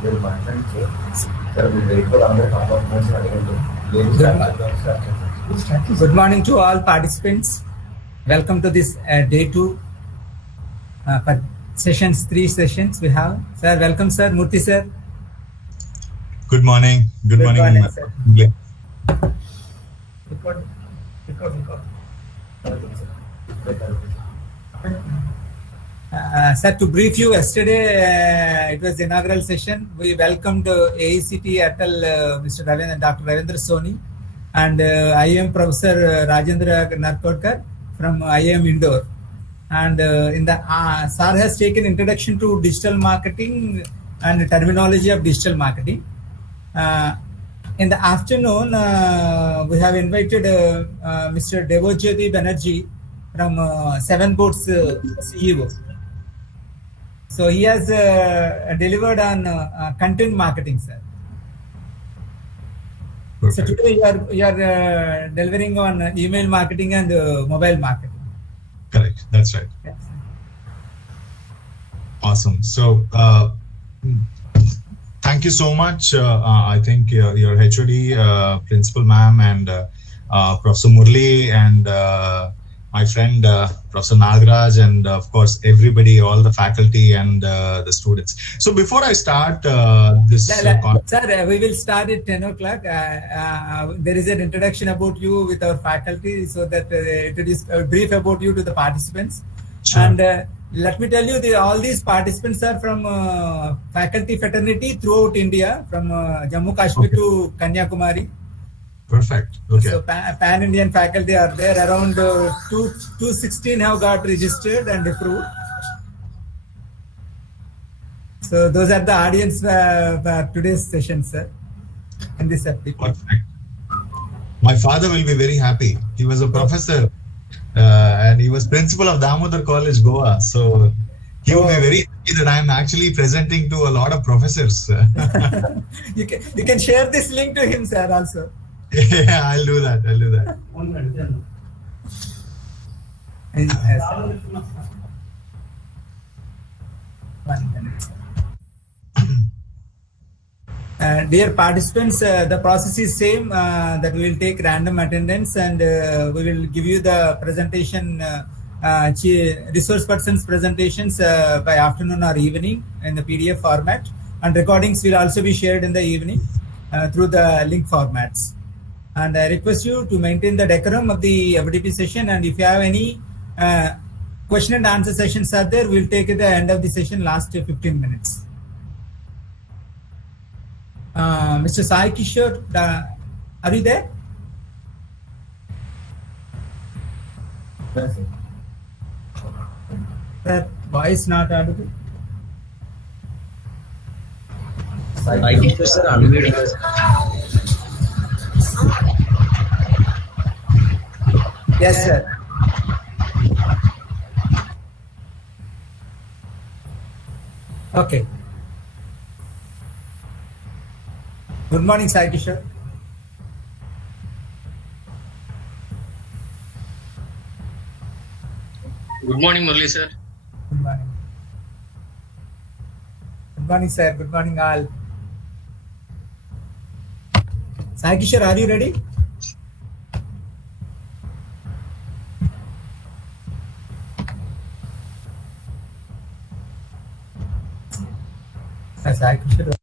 మీరు మాట్లాడితే సార్ మీరు వెయిట్ కూడా అందరూ couple of minutes అడగండి. Good morning to all participants. Welcome to this day 2 sessions, 3 sessions we have. Sir, welcome sir. Murthy sir. Good morning. Good morning sir. Record. Sir, to brief you, yesterday it was the inaugural session. We welcomed AICTE-ATAL Mr. Dr. Ravindra Soni and IIM Professor Rajendra Narkodkar from IIM Indore. And in the Sir has taken introduction to digital marketing and terminology of digital marketing. In the afternoon, we have invited Mr. Devojyoti Banerjee from Seven Boats CEO. So he has delivered on content marketing, sir. Perfect. So today you are delivering on email marketing and mobile marketing. Correct. That's right. Yes. Awesome. So thank you so much. I think your HOD, Principal Ma'am, and Professor Murali, and my friend Professor Nagraj, and of course everybody, all the faculty and the students. So before I start this sir, we will start at 10 o'clock. There is an introduction about you with our faculty, so that introduce brief about you to the participants. Sure. And let me tell you, all these participants are from faculty fraternity throughout India, from Jammu Kashmir to Kanyakumari. Perfect. Okay. So pan-Indian faculty are there. Around 216 have got registered and approved. So those are the audience for today's session, sir, in this FDP. Perfect. My father will be very happy. He was a professor and he was principal of Damodar College, Goa. So he will be very happy that I am actually presenting to a lot of professors. You can share this link to him, sir, also. Yeah, I'll do that. 1 minute. Dear participants, the process is same, that we will take random attendance, and we will give you the presentation, resource persons presentations by afternoon or evening in the PDF format, and recordings will also be shared in the evening through the link formats. And I request you to maintain the decorum of the FDP session, and if you have any question and answer sessions are there, we'll take at the end of the session, last 15 minutes. Mr. Sai Kishore, are you there? Yes, sir. That voice not audible. Sai Kishore, sir, unmute. Yes, sir. Okay. Good morning, Sai Kishore. Good morning, Murali sir. Good morning. Good morning, sir. Good morning, all. Sai Kishore, are you ready? Sai Kishore.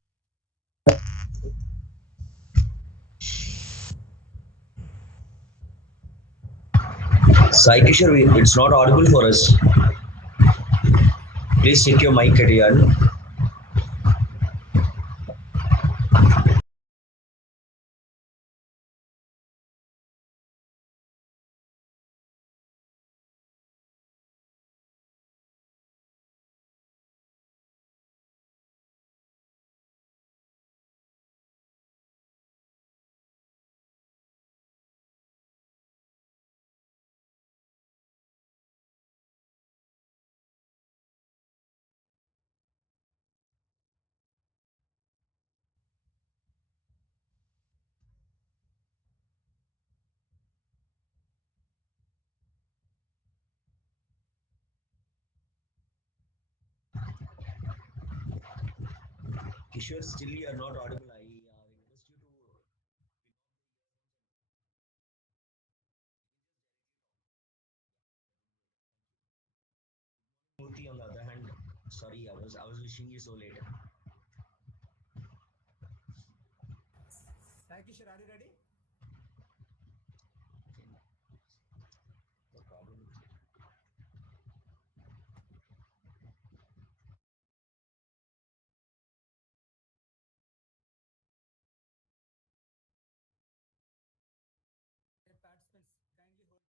Sai Kishore, it's not audible for us. Please check your mic at your end. Kishore, still you are not audible. I request you to Murthy on the other hand. Sorry, I was wishing you so late. Sai Kishore, are you ready? No problem. Dear participants, kindly hold.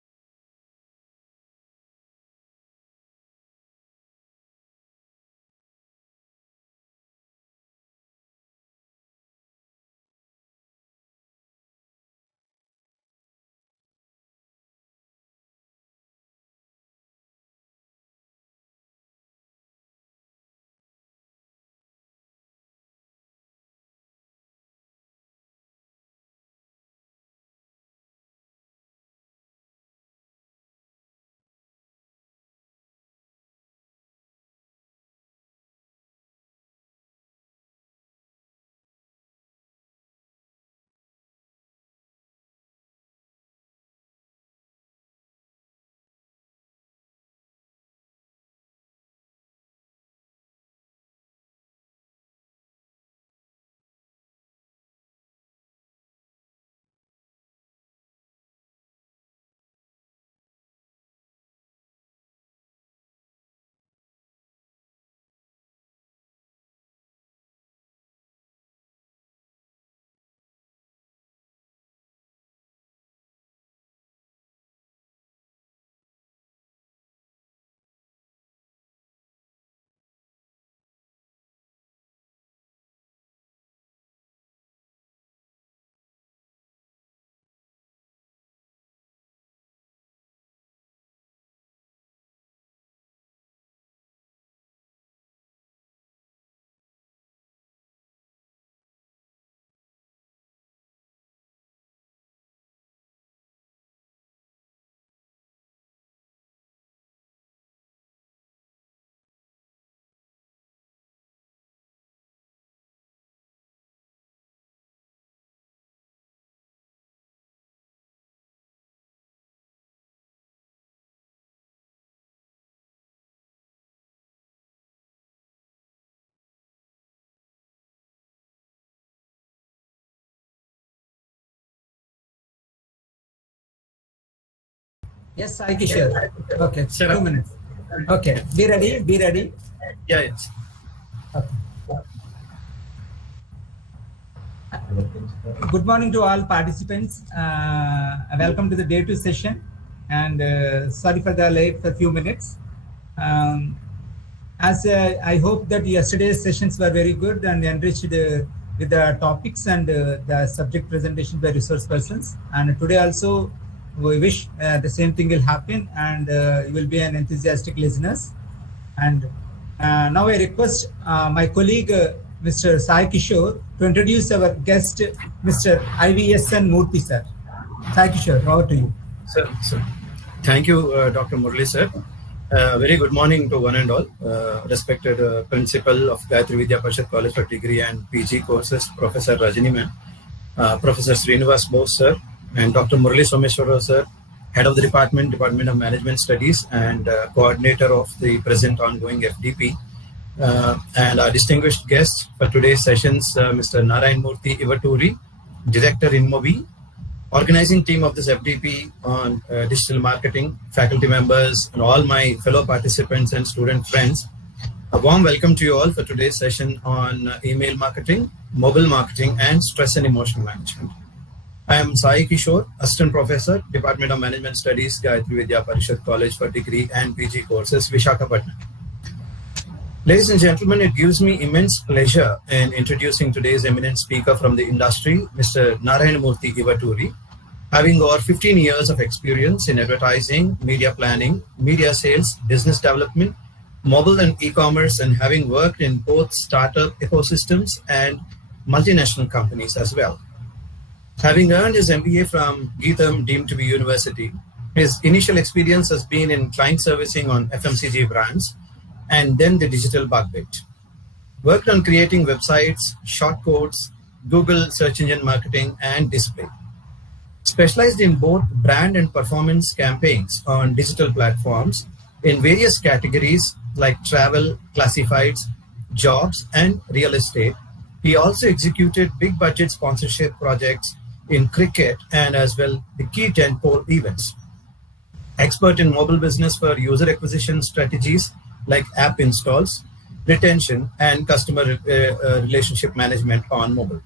Yes, Sai Kishore. Okay, Sir. 2 minutes. Okay, be ready, be ready. Yeah, yes. Good morning to all participants. Welcome to the day 2 session. And sorry for the late for a few minutes. I hope that yesterday's sessions were very good and enriched with the topics and the subject presentation by resource persons. And today also, we wish the same thing will happen and you will be an enthusiastic listeners. And now I request my colleague, Mr. Sai Kishore, to introduce our guest, Mr. IVSN Murthy, sir. Sai Kishore, over to you. Sir. Thank you, Dr. Murali, sir. Very good morning to one and all. Respected Principal of Gayatri Vidya Parishad College for Degree and PG courses, Professor Rajini ma'am, Professor Srinivas Bose, sir, and Dr. Murali Someswara, sir, Head of the Department of Management Studies and Coordinator of the present ongoing FDP. And our distinguished guests for today's sessions, Mr. Narayan Murthy Ivaturi, Director InMobi, organizing team of this FDP on digital marketing, faculty members, and all my fellow participants and student friends. A warm welcome to you all for today's session on email marketing, mobile marketing, and stress and emotional management. I am Sai Kishore, Assistant Professor, Department of Management Studies, Gayatri Vidya Parishad College for Degree and PG courses, Visakhapatnam. Ladies and gentlemen, it gives me immense pleasure in introducing today's eminent speaker from the industry, Mr. Narayan Murthy Ivaturi. Having over 15 years of experience in advertising, media planning, media sales, business development, mobile and e-commerce, and having worked in both startup ecosystems and multinational companies as well. Having earned his MBA from Geetham deemed to be university, his initial experience has been in client servicing on FMCG brands and then the digital bug bit. Worked on creating websites, short codes, Google search engine marketing, and display. Specialized in both brand and performance campaigns on digital platforms in various categories like travel, classifieds, jobs, and real estate. He also executed big budget sponsorship projects in cricket and as well the key tentpole events. Expert in mobile business for user acquisition strategies like app installs, retention, and customer relationship management on mobile.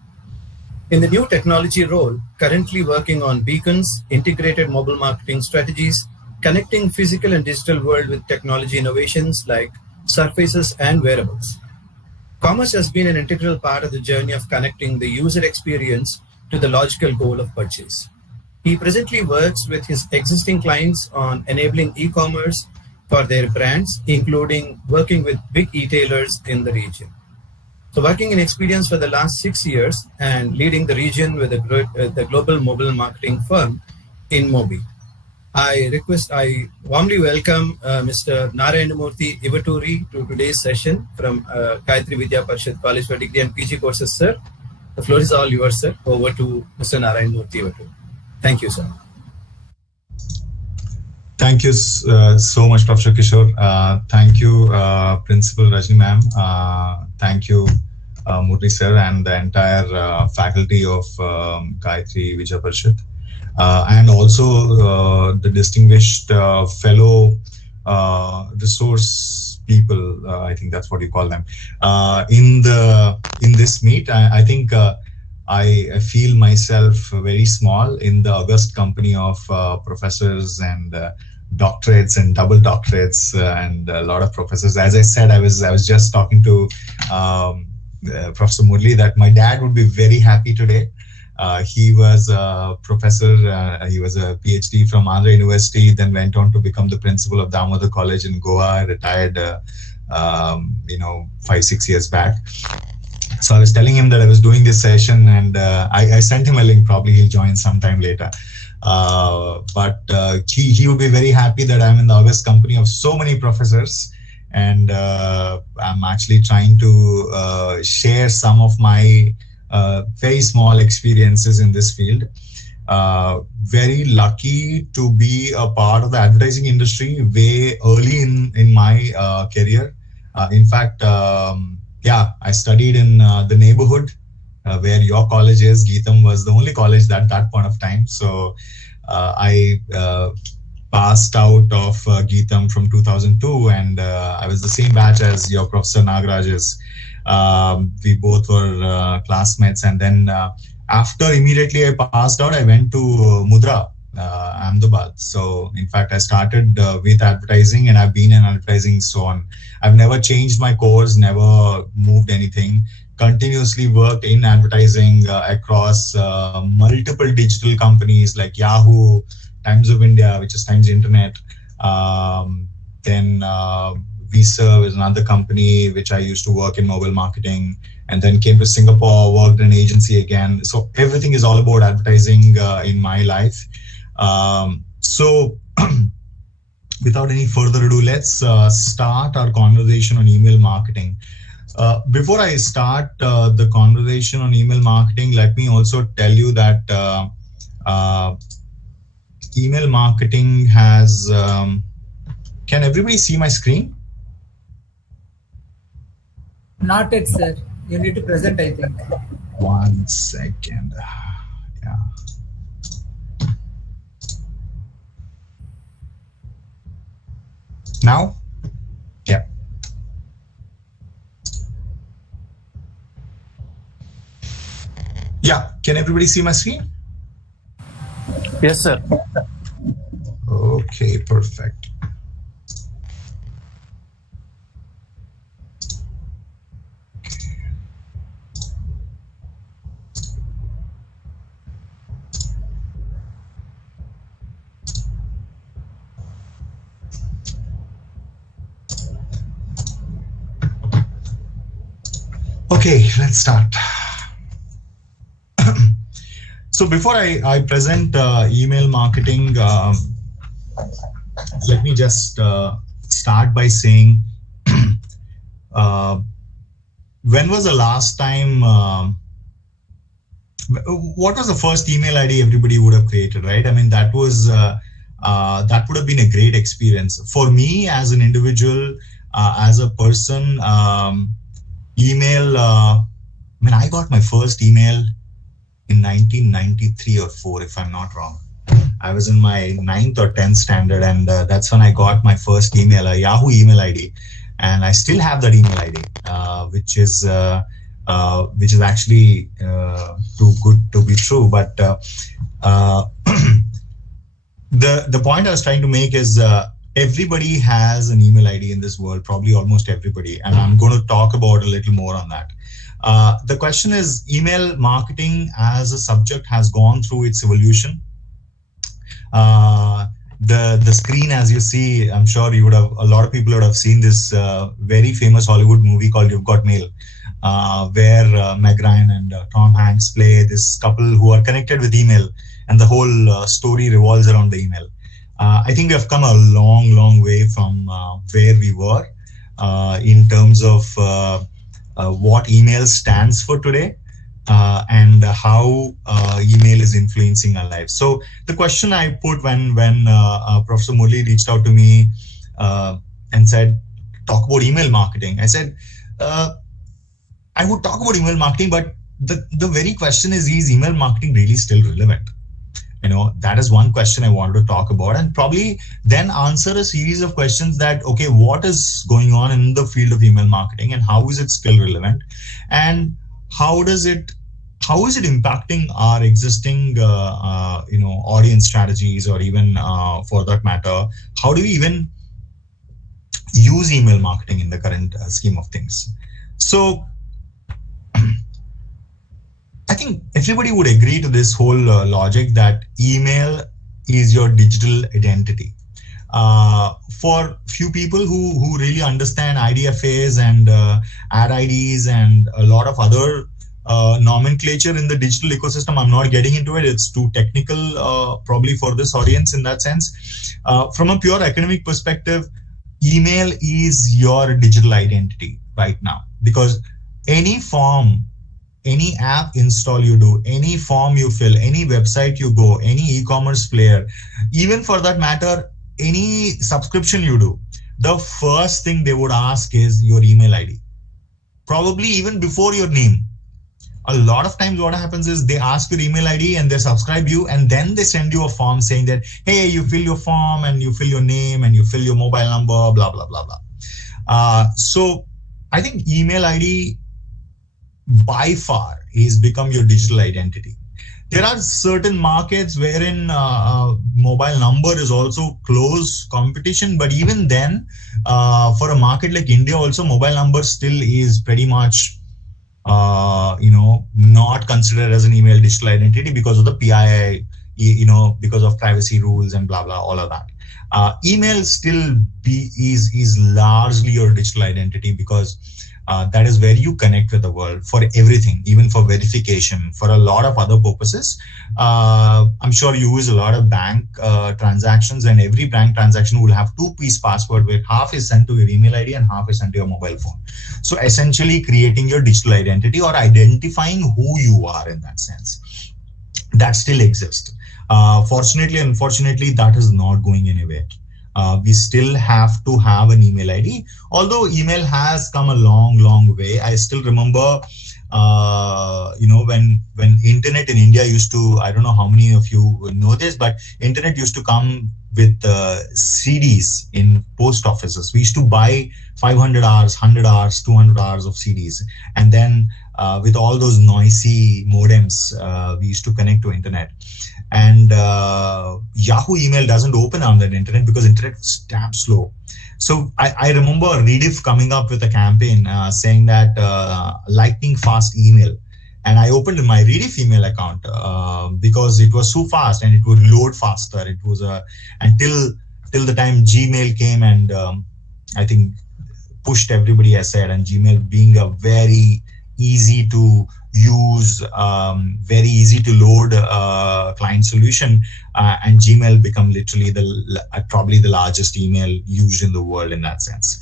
In the new technology role, currently working on beacons, integrated mobile marketing strategies, connecting physical and digital world with technology innovations like surfaces and wearables. Commerce has been an integral part of the journey of connecting the user experience to the logical goal of purchase. He presently works with his existing clients on enabling e-commerce for their brands, including working with big retailers in the region. So working in experience for the last 6 years and leading the region with the global mobile marketing firm InMobi. I warmly welcome Mr. Murthy to today's session from Gayatri Vidya Parishad College for Degree and PG courses, sir. The floor is all yours, sir. Over to Mr. Murthy. Thank you, sir. Thank you so much, Professor Kishore. Thank you, Principal Rajni ma'am. Thank you, Murali sir, and the entire faculty of Gayatri Vidya Parishad. And also the distinguished fellow resource people, I think that's what you call them, in this meet. I think I feel myself very small in the august company of professors and doctorates and double doctorates and a lot of professors. As I said, I was just talking to Professor Murali that my dad would be very happy today. He was a professor, he was a PhD from Andhra University, then went on to become the principal of Damodar College in Goa, retired 5-6 years back. So I was telling him that I was doing this session, and I sent him a link. Probably he'll join sometime later. But he would be very happy that I'm in the august company of so many professors, and I'm actually trying to share some of my very small experiences in this field. Very lucky to be a part of the advertising industry way early in my career. In fact, I studied in the neighborhood where your college is. Geetham was the only college at that point of time. So I passed out of Geetham from 2002, and I was the same batch as your Professor Nagaraj is. We both were classmates, and then after immediately I passed out, I went to Mudra, Ahmedabad. So in fact, I started with advertising, and I've been in advertising so on. I've never changed my course, never moved anything. Continuously worked in advertising across multiple digital companies like Yahoo, Times of India, which is Times Internet. Then Visa is another company which I used to work in mobile marketing, and then came to Singapore, worked in an agency again. So everything is all about advertising in my life. So without any further ado, let's start our conversation on email marketing. Before I start the conversation on email marketing, let me also tell you that email marketing has... can everybody see my screen? Not yet, sir. You need to present, I think. 1 second. Yeah. Now? Yeah. Yeah. Can everybody see my screen? Yes, sir. Okay, perfect. Okay, let's start. So before I present email marketing, let me just start by saying when was the last time, what was the first email ID everybody would have created, right? I mean, that was, that would have been a great experience. For me as an individual, as a person, email, I mean, I got my first email in 1993 or 4, if I'm not wrong. I was in my 9th or 10th standard, and that's when I got my first email, a Yahoo email ID. And I still have that email ID, which is actually too good to be true. But the point I was trying to make is everybody has an email ID in this world, probably almost everybody. And I'm going to talk about a little more on that. The question is, email marketing as a subject has gone through its evolution. The screen, as you see, I'm sure you would have, a lot of people would have seen this very famous Hollywood movie called You've Got Mail, where Meg Ryan and Tom Hanks play this couple who are connected with email, and the whole story revolves around the email. I think we have come a long, long way from where we were in terms of what email stands for today. And how email is influencing our lives. So the question I put when Professor Murali reached out to me and said, talk about email marketing. I said, I would talk about email marketing, but the very question is email marketing really still relevant? You know, that is one question I wanted to talk about, and probably then answer a series of questions that, okay, what is going on in the field of email marketing and how is it still relevant? And how is it impacting our existing, audience strategies, or even for that matter, how do we even use email marketing in the current scheme of things? So I think everybody would agree to this whole logic that email is your digital identity. For few people who really understand IDFAs and ad IDs and a lot of other nomenclature in the digital ecosystem, I'm not getting into it. It's too technical probably for this audience in that sense. From a pure academic perspective, email is your digital identity right now, because any form, any app install you do, any form you fill, any website you go, any e-commerce player, even for that matter, any subscription you do, the first thing they would ask is your email ID, probably even before your name. A lot of times what happens is they ask your email ID and they subscribe you, and then they send you a form saying that, hey, you fill your form and you fill your name and you fill your mobile number, blah, blah, blah, blah. So I think email ID by far has become your digital identity. There are certain markets wherein mobile number is also close competition, but even then, for a market like India also, mobile number still is pretty much not considered as an email digital identity because of the PII, because of privacy rules and blah, blah, all of that. Email still is largely your digital identity, because that is where you connect with the world for everything, even for verification, for a lot of other purposes. I'm sure you use a lot of bank transactions, and every bank transaction will have two-piece password where half is sent to your email ID and half is sent to your mobile phone. So essentially creating your digital identity or identifying who you are in that sense. That still exists. Fortunately, unfortunately, that is not going anywhere. We still have to have an email ID. Although email has come a long, long way. I still remember, when internet in India used to, I don't know how many of you know this, but internet used to come with CDs in post offices. We used to buy 500 hours, 100 hours, 200 hours of CDs. And then with all those noisy modems, we used to connect to internet. And Yahoo email doesn't open on the internet because internet is damn slow. So I remember Rediff coming up with a campaign saying that lightning fast email. And I opened my Rediff email account because it was so fast and it would load faster. It was until the time Gmail came and I think pushed everybody aside, and Gmail being a very easy to use, very easy to load client solution, and Gmail become literally probably the largest email used in the world in that sense.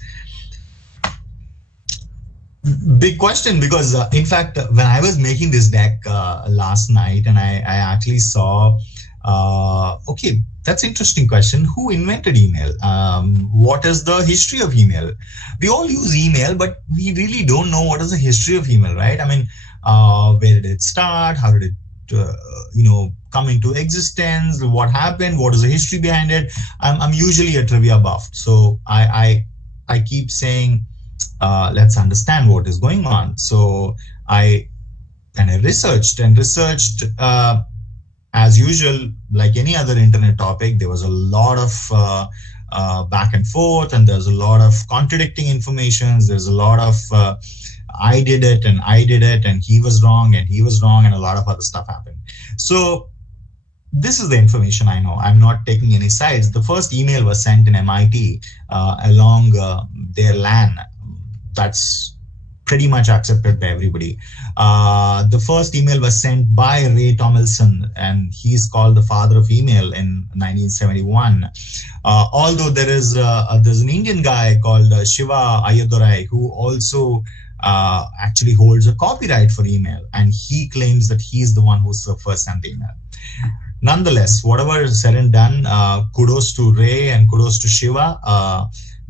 Big question, because in fact, when I was making this deck last night, and I actually saw, okay, that's interesting question. Who invented email? What is the history of email? We all use email, but we really don't know what is the history of email, right? I mean, where did it start? How did it, come into existence? What happened? What is the history behind it? I'm usually a trivia buff, so I keep saying, let's understand what is going on. So I researched as usual, like any other internet topic. There was a lot of back and forth, and there's a lot of contradicting informations. There's a lot of I did it, and he was wrong, and a lot of other stuff happened. So this is the information I know. I'm not taking any sides. The first email was sent in MIT along their LAN. That's pretty much accepted by everybody. The first email was sent by Ray Tomlinson, and he's called the father of email in 1971. Although there's an Indian guy called Shiva Ayyadurai who also actually holds a copyright for email, and he claims that he's the one who first sent the email. Nonetheless, whatever is said and done, kudos to Ray and kudos to Shiva.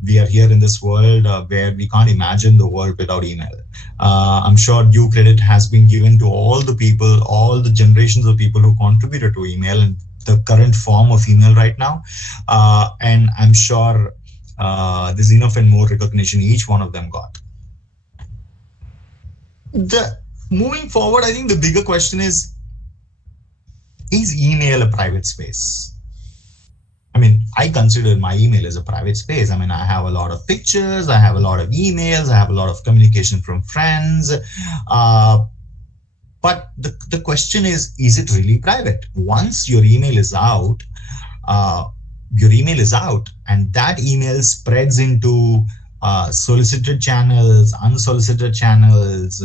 We are here in this world where we can't imagine the world without email. I'm sure due credit has been given to all the people, all the generations of people who contributed to email and the current form of email right now. And I'm sure there's enough and more recognition each one of them got. Moving forward, I think the bigger question is email a private space? I mean, I consider my email as a private space. I mean, I have a lot of pictures, I have a lot of emails, I have a lot of communication from friends. But the question is it really private? Once your email is out, and that email spreads into solicited channels, unsolicited channels,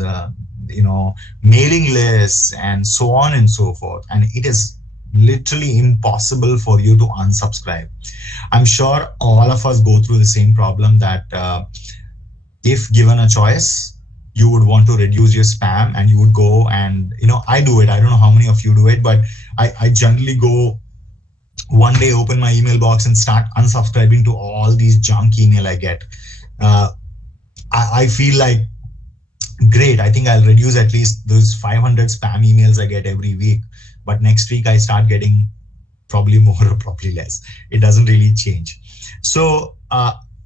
mailing lists, and so on and so forth. And it is literally impossible for you to unsubscribe. I'm sure all of us go through the same problem that if given a choice, you would want to reduce your spam, and you would go and, I do it. I don't know how many of you do it, but I generally go one day, open my email box and start unsubscribing to all these junk email I get. I feel like, great, I think I'll reduce at least those 500 spam emails I get every week. But next week I start getting probably more or probably less. It doesn't really change. So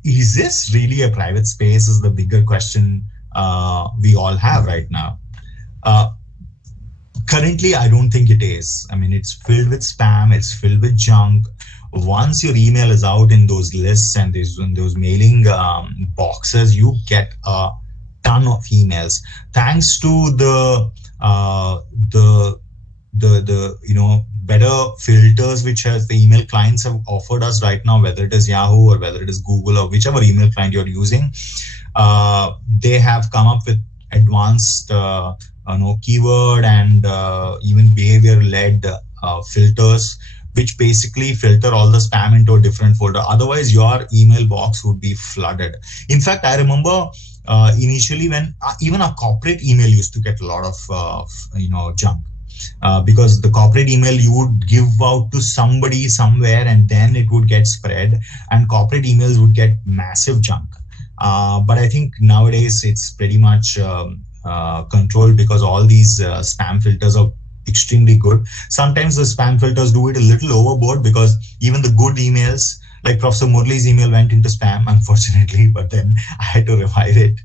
is this really a private space is the bigger question we all have right now. Currently, I don't think it is. I mean, it's filled with spam, it's filled with junk. Once your email is out in those lists and in those mailing boxes, you get a ton of emails. Thanks to the better filters which has the email clients have offered us right now, whether it is Yahoo or whether it is Google or whichever email client you're using, they have come up with advanced keyword and even behavior-led filters, which basically filter all the spam into a different folder. Otherwise, your email box would be flooded. In fact, I remember initially when even a corporate email used to get a lot of junk. Because the corporate email you would give out to somebody somewhere and then it would get spread, and corporate emails would get massive junk. But I think nowadays it's pretty much controlled because all these spam filters are extremely good. Sometimes the spam filters do it a little overboard because even the good emails, like Professor Murali's email went into spam, unfortunately, but then I had to revive it.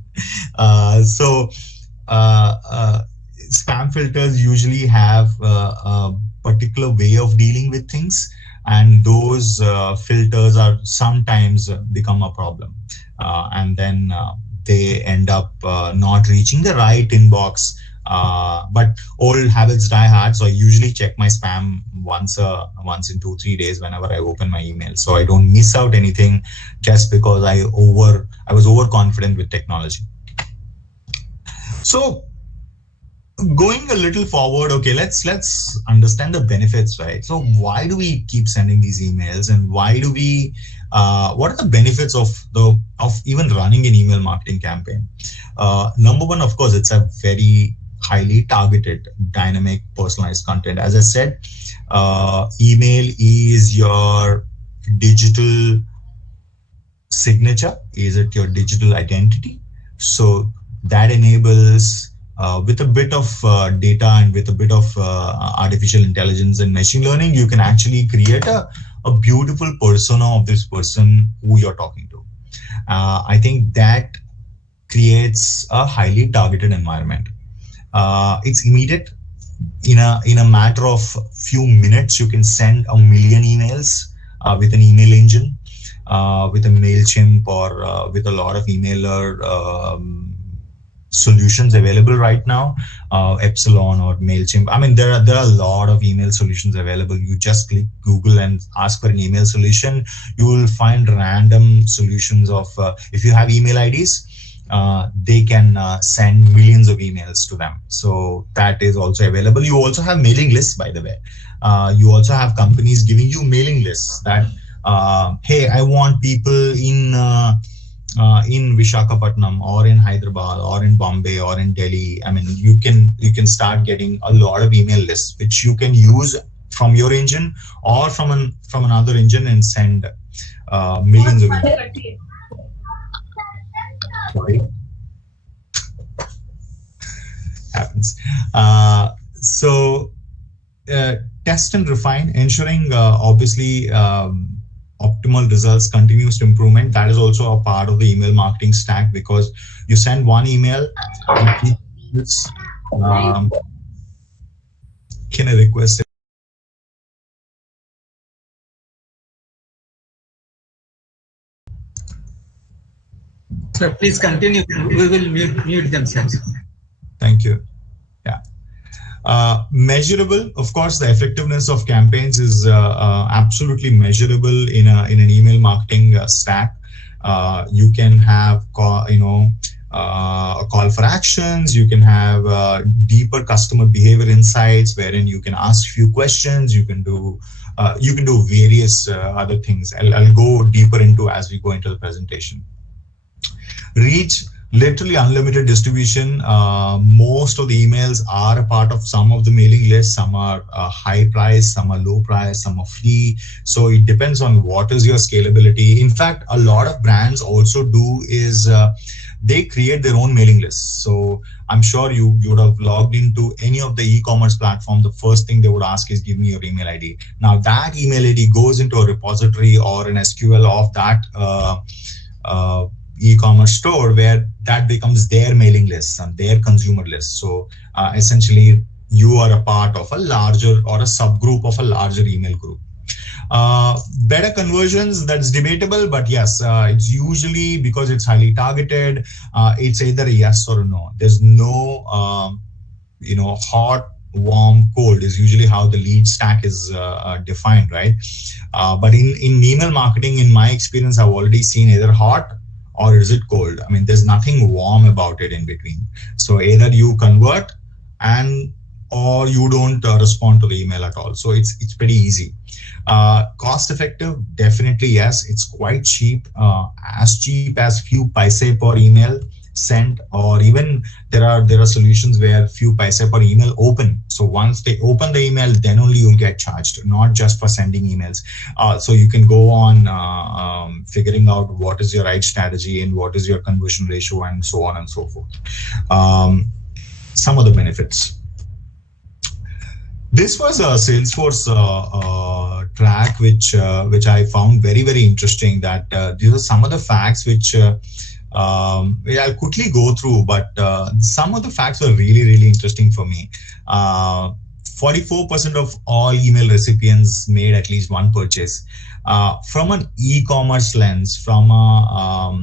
Spam filters usually have a particular way of dealing with things, and those filters are sometimes become a problem. And then they end up not reaching the right inbox. But old habits die hard, so I usually check my spam once in 2-3 days whenever I open my email, so I don't miss out anything just because I was overconfident with technology. So going a little forward, okay, let's understand the benefits, right? So why do we keep sending these emails, and why do we what are the benefits of even running an email marketing campaign? Number one, of course, it's a very highly targeted, dynamic, personalized content. As I said, email is your digital signature. Is it your digital identity? So that enables, with a bit of data and with a bit of artificial intelligence and machine learning, you can actually create a beautiful persona of this person who you're talking to. I think that creates a highly targeted environment. It's immediate. In a matter of few minutes, you can send 1 million emails with an email engine, with a MailChimp, or with a lot of emailer solutions available right now, Epsilon or MailChimp. I mean, there are a lot of email solutions available. You just click Google and ask for an email solution. You will find random solutions of, if you have email IDs, they can send millions of emails to them. So that is also available. You also have mailing lists, by the way. You also have companies giving you mailing lists that, hey, I want people in Visakhapatnam or in Hyderabad or in Bombay or in Delhi. I mean, you can start getting a lot of email lists, which you can use from your engine or from another engine and send millions of emails. Sorry. Happens. So test and refine, ensuring obviously optimal results, continuous improvement. That is also a part of the email marketing stack, because you send one email. Can I request? So please continue. We will mute themselves. Thank you. Yeah. Measurable, of course, the effectiveness of campaigns is absolutely measurable in an email marketing stack. You can have, a call for actions. You can have deeper customer behavior insights, wherein you can ask few questions. You can do various other things. I'll go deeper into as we go into the presentation. Reach, literally unlimited distribution. Most of the emails are a part of some of the mailing lists. Some are high price, some are low price, some are free. So it depends on what is your scalability. In fact, a lot of brands also do is they create their own mailing lists. So I'm sure you would have logged into any of the e-commerce platform. The first thing they would ask is, give me your email ID. Now that email ID goes into a repository or an SQL of that e-commerce store, where that becomes their mailing list and their consumer list. So essentially, you are a part of a larger or a subgroup of a larger email group. Better conversions, that's debatable, but yes, it's usually, because it's highly targeted, it's either a yes or a no. There's no, hot, warm, cold is usually how the lead stack is defined, right? But in email marketing, in my experience, I've already seen either hot or is it cold. I mean, there's nothing warm about it in between. So either you convert or you don't respond to the email at all. So it's pretty easy. Cost effective, definitely yes. It's quite cheap, as cheap as few paise per email sent, or even there are solutions where few paise per email open. So once they open the email, then only you get charged, not just for sending emails. So you can go on figuring out what is your right strategy and what is your conversion ratio and so on and so forth. Some of the benefits. This was a Salesforce track which I found very, very interesting. That these are some of the facts which I'll quickly go through, but some of the facts were really, really interesting for me. 44% of all email recipients made at least one purchase. From an e-commerce lens, from a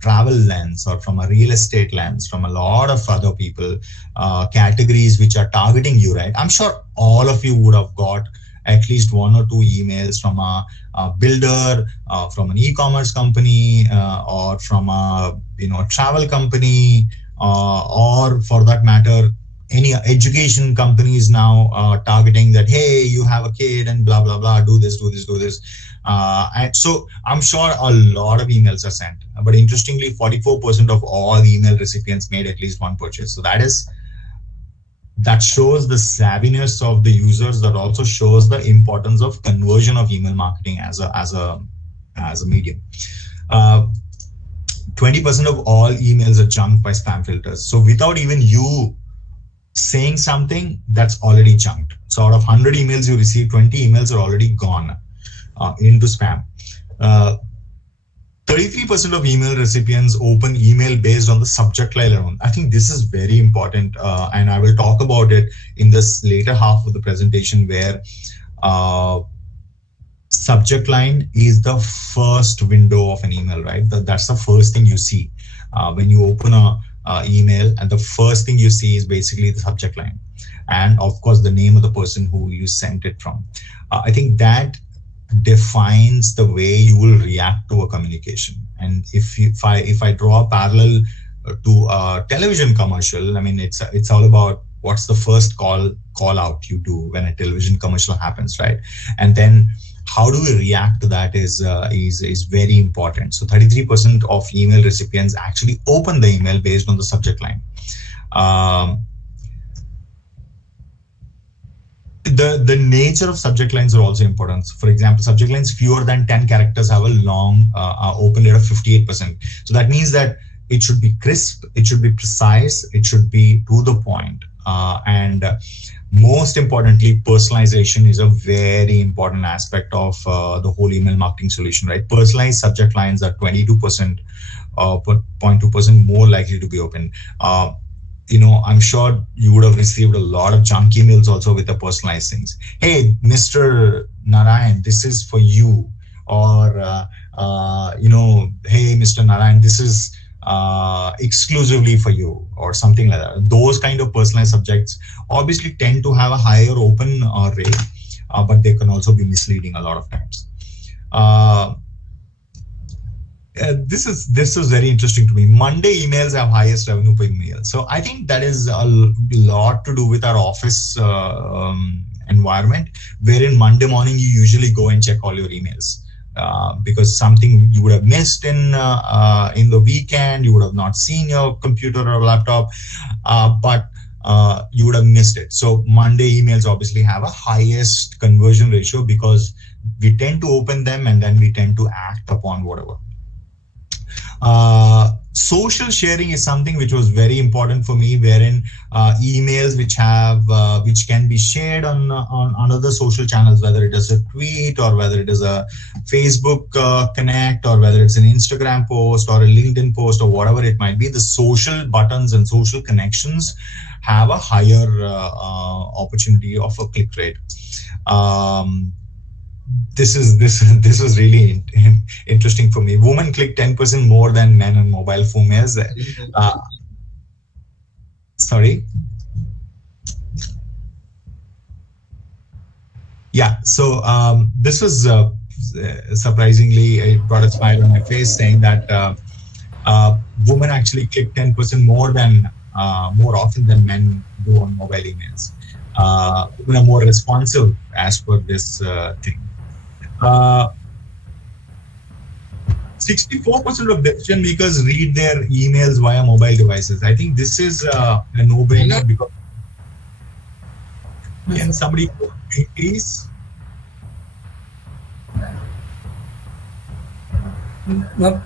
travel lens, or from a real estate lens, from a lot of other people, categories which are targeting you, right? I'm sure all of you would have got at least one or two emails from a builder, from an e-commerce company, or from a travel company, or for that matter, any education companies now targeting that, hey, you have a kid and blah, blah, blah, do this. And so I'm sure a lot of emails are sent. But interestingly, 44% of all email recipients made at least one purchase. So that shows the savviness of the users. That also shows the importance of conversion of email marketing as a medium. 20% of all emails are junked by spam filters. So without even you saying something, that's already junked. So out of 100 emails you receive, 20 emails are already gone into spam. 33% of email recipients open email based on the subject line alone. I think this is very important, and I will talk about it in this later half of the presentation, where subject line is the first window of an email, right? That's the first thing you see when you open a email, and the first thing you see is basically the subject line, and of course the name of the person who you sent it from. I think that defines the way you will react to a communication. And if I draw a parallel to a television commercial, I mean, it's all about what's the first call out you do when a television commercial happens, right? And then how do we react to that is very important. So 33% of email recipients actually open the email based on the subject line. The nature of subject lines are also important. So for example, subject lines fewer than 10 characters have a long open rate of 58%. So that means that it should be crisp, it should be precise, it should be to the point. And most importantly, personalization is a very important aspect of the whole email marketing solution, right? Personalized subject lines are 22%, 0.2% more likely to be open. I'm sure you would have received a lot of junk emails also with the personalized things. Hey, Mr. Narayan, this is for you. Or, hey, Mr. Narayan, this is exclusively for you, or something like that. Those kind of personalized subjects obviously tend to have a higher open rate, but they can also be misleading a lot of times. This is very interesting to me. Monday emails have highest revenue per email. So I think that is a lot to do with our office environment, wherein Monday morning you usually go and check all your emails. Because something you would have missed in the weekend, you would have not seen your computer or laptop, but you would have missed it. So Monday emails obviously have a highest conversion ratio because we tend to open them and then we tend to act upon whatever. Social sharing is something which was very important for me, wherein emails which can be shared on other social channels, whether it is a tweet or whether it is a Facebook connect or whether it's an Instagram post or a LinkedIn post or whatever it might be. The social buttons and social connections have a higher opportunity of a click rate. This was really interesting for me. Women click 10% more than men on mobile phone. Sorry. Yeah. So this was surprisingly, it brought a smile on my face, saying that women actually click 10% more often than men do on mobile emails. Women are more responsive as per this thing. 64% of decision makers read their emails via mobile devices. I think this is a no-brainer because can somebody please? No,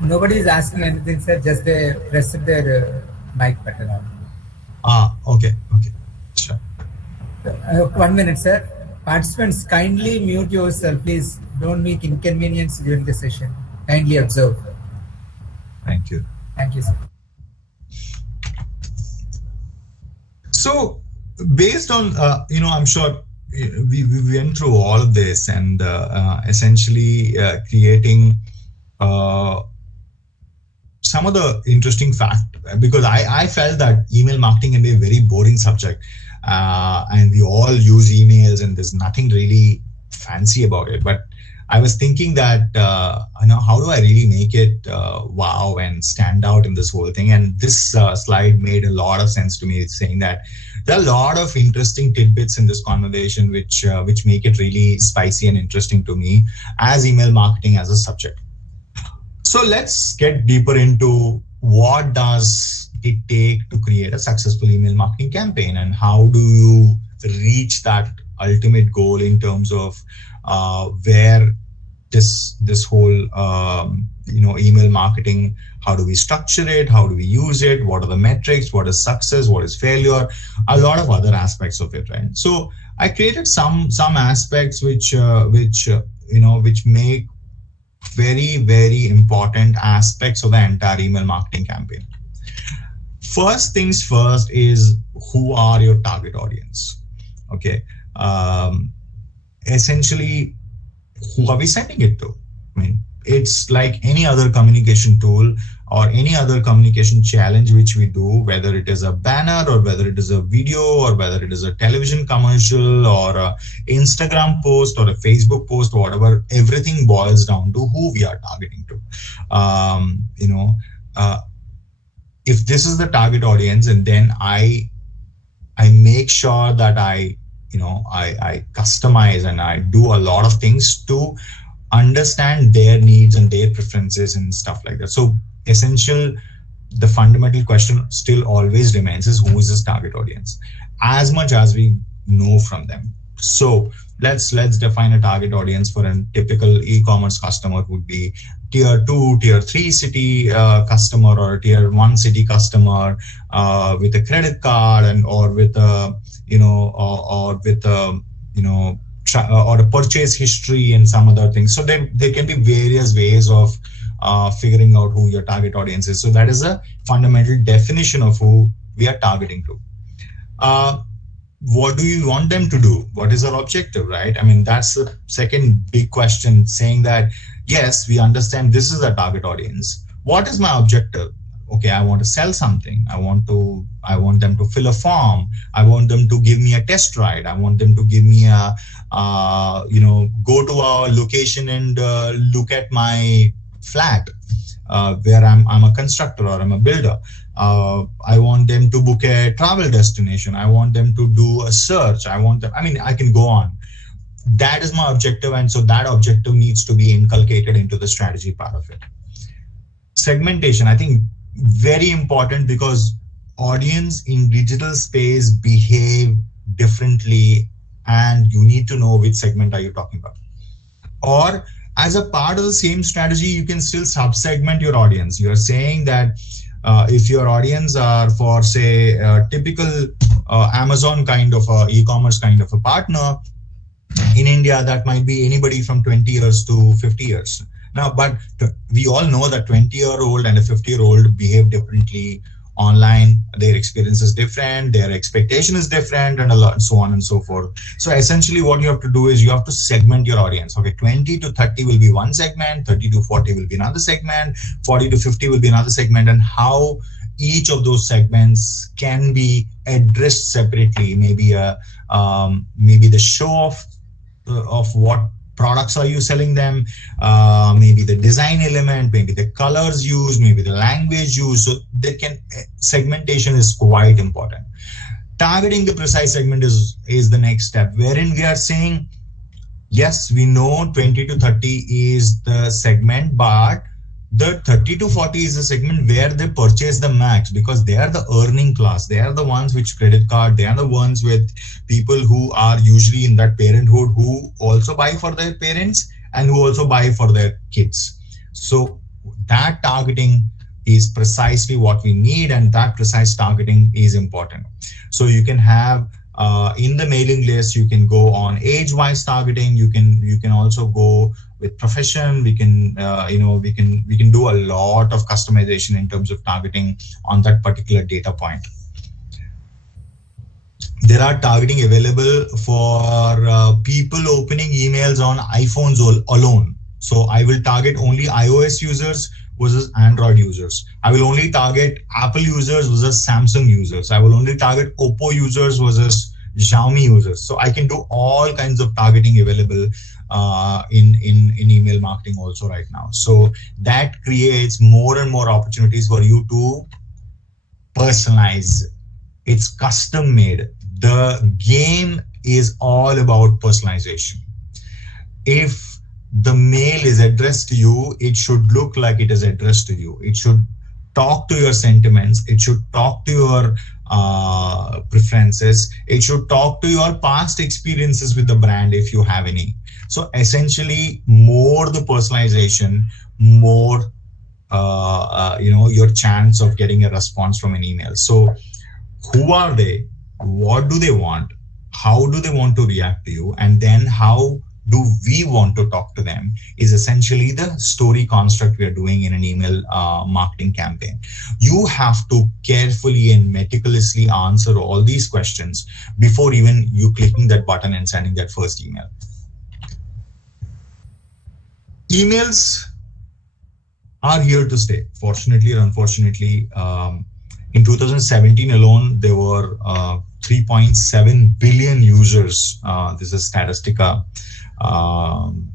nobody is asking anything, sir. Just they press their mic button on. Okay, sure. 1 minute, sir. Participants, kindly mute yourself, please. Don't make inconvenience during the session. Kindly observe. Thank you. Thank you, sir. So, based on, I'm sure we went through all of this and essentially creating some of the interesting fact, because I felt that email marketing can be a very boring subject. And we all use emails and there's nothing really fancy about it. But I was thinking that, how do I really make it wow and stand out in this whole thing? And this slide made a lot of sense to me, saying that there are a lot of interesting tidbits in this conversation which make it really spicy and interesting to me as email marketing as a subject. So let's get deeper into what does it take to create a successful email marketing campaign, and how do you reach that ultimate goal in terms of where this whole email marketing, how do we structure it, how do we use it, what are the metrics, what is success, what is failure, a lot of other aspects of it, right? So I created some aspects which make very, very important aspects of the entire email marketing campaign. First things first is, who are your target audience? Okay. Essentially, who are we sending it to? I mean, it's like any other communication tool or any other communication challenge which we do, whether it is a banner or whether it is a video or whether it is a television commercial or a Instagram post or a Facebook post or whatever, everything boils down to who we are targeting to. If this is the target audience, and then I make sure that I customize and I do a lot of things to understand their needs and their preferences and stuff like that. So the fundamental question still always remains is, who is this target audience, as much as we know from them. So let's define a target audience for a typical e-commerce customer. Would be tier 2, tier 3 city customer, or a tier 1 city customer with a credit card or with a or a purchase history and some other things. So there can be various ways of figuring out who your target audience is. So that is a fundamental definition of who we are targeting to. What do you want them to do? What is our objective, right? I mean, that's the second big question, saying that, yes, we understand this is the target audience. What is my objective? Okay, I want to sell something. I want them to fill a form. I want them to give me a test ride. I want them to give me a, go to our location and look at my flat where I'm a constructor or I'm a builder. I want them to book a travel destination. I want them to do a search. I can go on. That is my objective. And so that objective needs to be inculcated into the strategy part of it. Segmentation, I think, very important, because audience in digital space behave differently, and you need to know which segment are you talking about. Or as a part of the same strategy, you can still sub-segment your audience. You're saying that if your audience are for, say, a typical Amazon kind of a e-commerce kind of a partner in India, that might be anybody from 20 years to 50 years. Now, but we all know that 20-year-old and a 50-year-old behave differently online. Their experience is different, their expectation is different, and a lot, and so on and so forth. So essentially what you have to do is you have to segment your audience. Okay, 20 to 30 will be one segment, 30 to 40 will be another segment, 40 to 50 will be another segment, and how each of those segments can be addressed separately. Maybe the show of what products are you selling them, maybe the design element, maybe the colors used, maybe the language used. So segmentation is quite important. Targeting the precise segment is the next step, wherein we are saying, yes, we know 20 to 30 is the segment, but the 30 to 40 is the segment where they purchase the max, because they are the earning class. They are the ones which credit card. They are the ones with people who are usually in that parenthood, who also buy for their parents and who also buy for their kids. So that targeting is precisely what we need, and that precise targeting is important. So you can have in the mailing list, you can go on age-wise targeting. You can also go with profession. We can do a lot of customization in terms of targeting on that particular data point. There are targeting available for people opening emails on iPhones alone. So I will target only iOS users versus Android users. I will only target Apple users versus Samsung users. I will only target Oppo users versus Xiaomi users. So I can do all kinds of targeting available in email marketing also right now. So that creates more and more opportunities for you to personalize. It's custom made. the game is all about personalization. If the mail is addressed to you, it should look like it is addressed to you. It should talk to your sentiments. It should talk to your preferences. It should talk to your past experiences with the brand if you have any. So essentially, more the personalization, more your chance of getting a response from an email. So who are they? What do they want? How do they want to react to you? And then how do we want to talk to them is essentially the story construct we are doing in an email marketing campaign. You have to carefully and meticulously answer all these questions before even you clicking that button and sending that first email. Emails are here to stay, fortunately or unfortunately. In 2017 alone, there were 3.7 billion users. This is Statistica on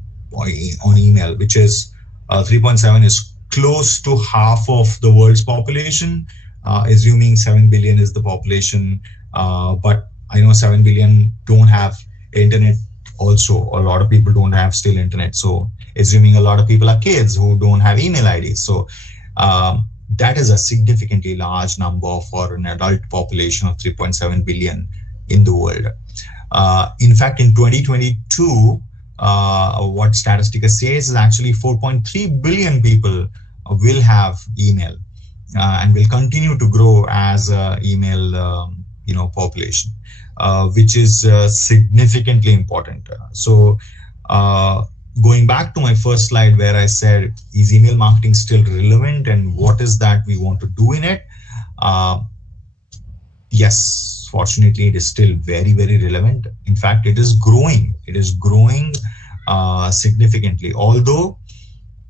email, which is 3.7 is close to half of the world's population, assuming 7 billion is the population. But I know 7 billion don't have internet also. A lot of people don't have still internet. So assuming a lot of people are kids who don't have email IDs. So that is a significantly large number for an adult population of 3.7 billion in the world. In fact, in 2022, what Statistica says is actually 4.3 billion people will have email and will continue to grow as email population, which is significantly important. So going back to my first slide where I said, is email marketing still relevant and what is that we want to do in it? Yes, fortunately, it is still very, very relevant. In fact, it is growing. It is growing significantly. Although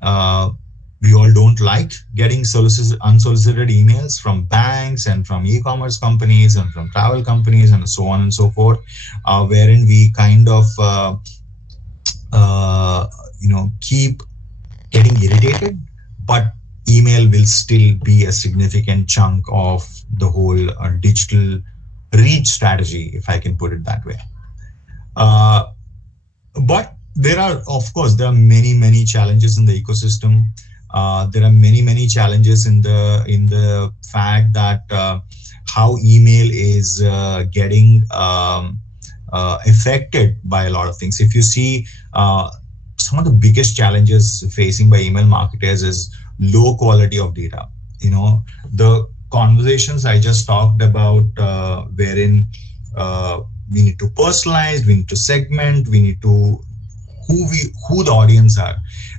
we all don't like getting unsolicited emails from banks and from e-commerce companies and from travel companies and so on and so forth, wherein we kind of keep getting irritated, but email will still be a significant chunk of the whole digital reach strategy, if I can put it that way. But there are many, many challenges in the ecosystem. There are many, many challenges in the fact that how email is getting affected by a lot of things. If you see, some of the biggest challenges facing by email marketers is low quality of data. The conversations I just talked about, wherein we need to personalize, we need to segment, we need to who the audience are.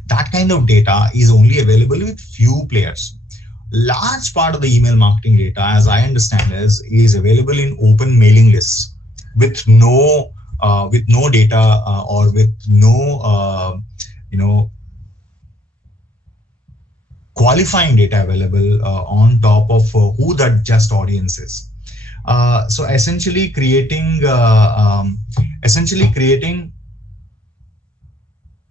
That kind of data is only available with few players. Large part of the email marketing data, as I understand, is available in open mailing lists with no data or with no qualifying data available on top of who that just audience is. So essentially creating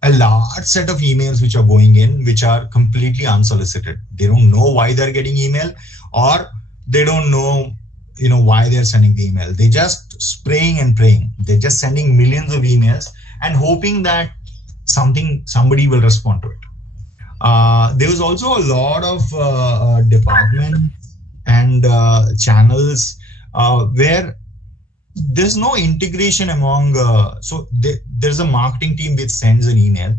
a large set of emails which are going in, which are completely unsolicited. They don't know why they're getting email, or they don't know why they're sending the email. They just spraying and praying. They're just sending millions of emails and hoping that somebody will respond to it. There was also a lot of departments and channels where there's no integration among, there's a marketing team which sends an email,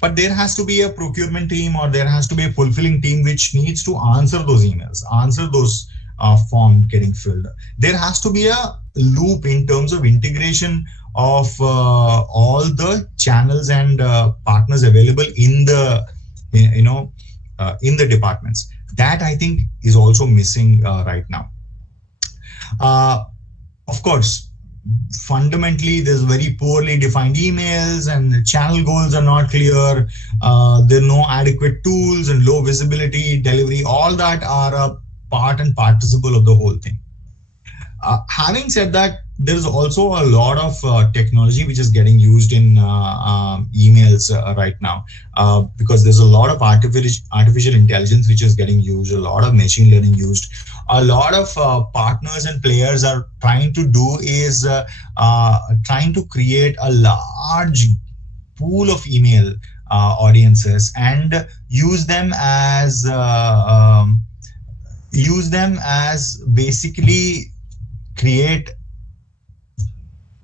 but there has to be a procurement team or there has to be a fulfilling team which needs to answer those emails, answer those form getting filled. There has to be a loop in terms of integration of all the channels and partners available in the in the departments. That I think is also missing right now. Of course, fundamentally, there's very poorly defined emails and the channel goals are not clear. There are no adequate tools and low visibility, delivery, all that are a part and participle of the whole thing. Having said that, there's also a lot of technology which is getting used in emails right now, because there's a lot of artificial intelligence which is getting used, a lot of machine learning used. A lot of partners and players are trying to do is trying to create a large pool of email audiences and use them as basically create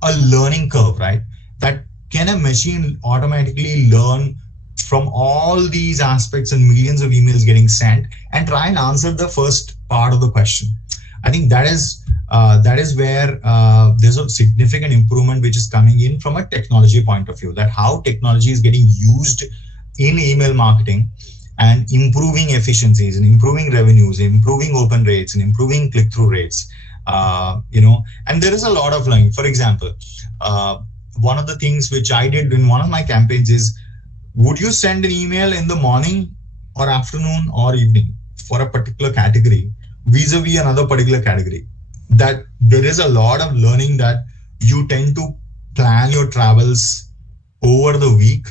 a learning curve, right? That can a machine automatically learn from all these aspects and millions of emails getting sent and try and answer the first part of the question. I think that is where there's a significant improvement which is coming in from a technology point of view, that how technology is getting used in email marketing and improving efficiencies and improving revenues, improving open rates and improving click-through rates. And there is a lot of learning. For example, one of the things which I did in one of my campaigns is, would you send an email in the morning or afternoon or evening for a particular category vis-a-vis another particular category? That there is a lot of learning that you tend to plan your travels over the week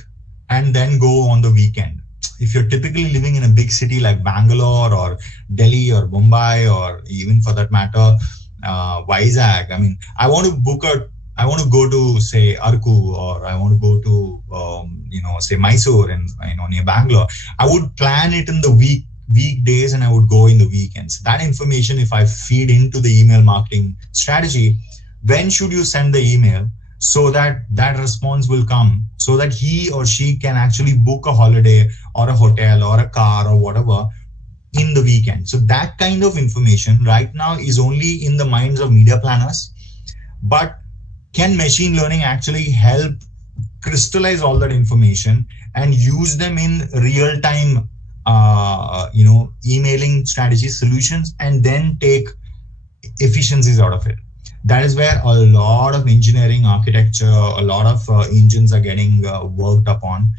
and then go on the weekend. If you're typically living in a big city like Bangalore or Delhi or Mumbai, or even for that matter, Vizag. I mean, I want to go to, say, Arku, or I want to go to, say, Mysore and, near Bangalore. I would plan it in the weekdays and I would go in the weekends. That information, if I feed into the email marketing strategy, when should you send the email so that that response will come, so that he or she can actually book a holiday or a hotel or a car or whatever in the weekend. So that kind of information right now is only in the minds of media planners. But can machine learning actually help crystallize all that information and use them in real time, emailing strategy solutions, and then take efficiencies out of it? That is where a lot of engineering, architecture, a lot of engines are getting worked upon,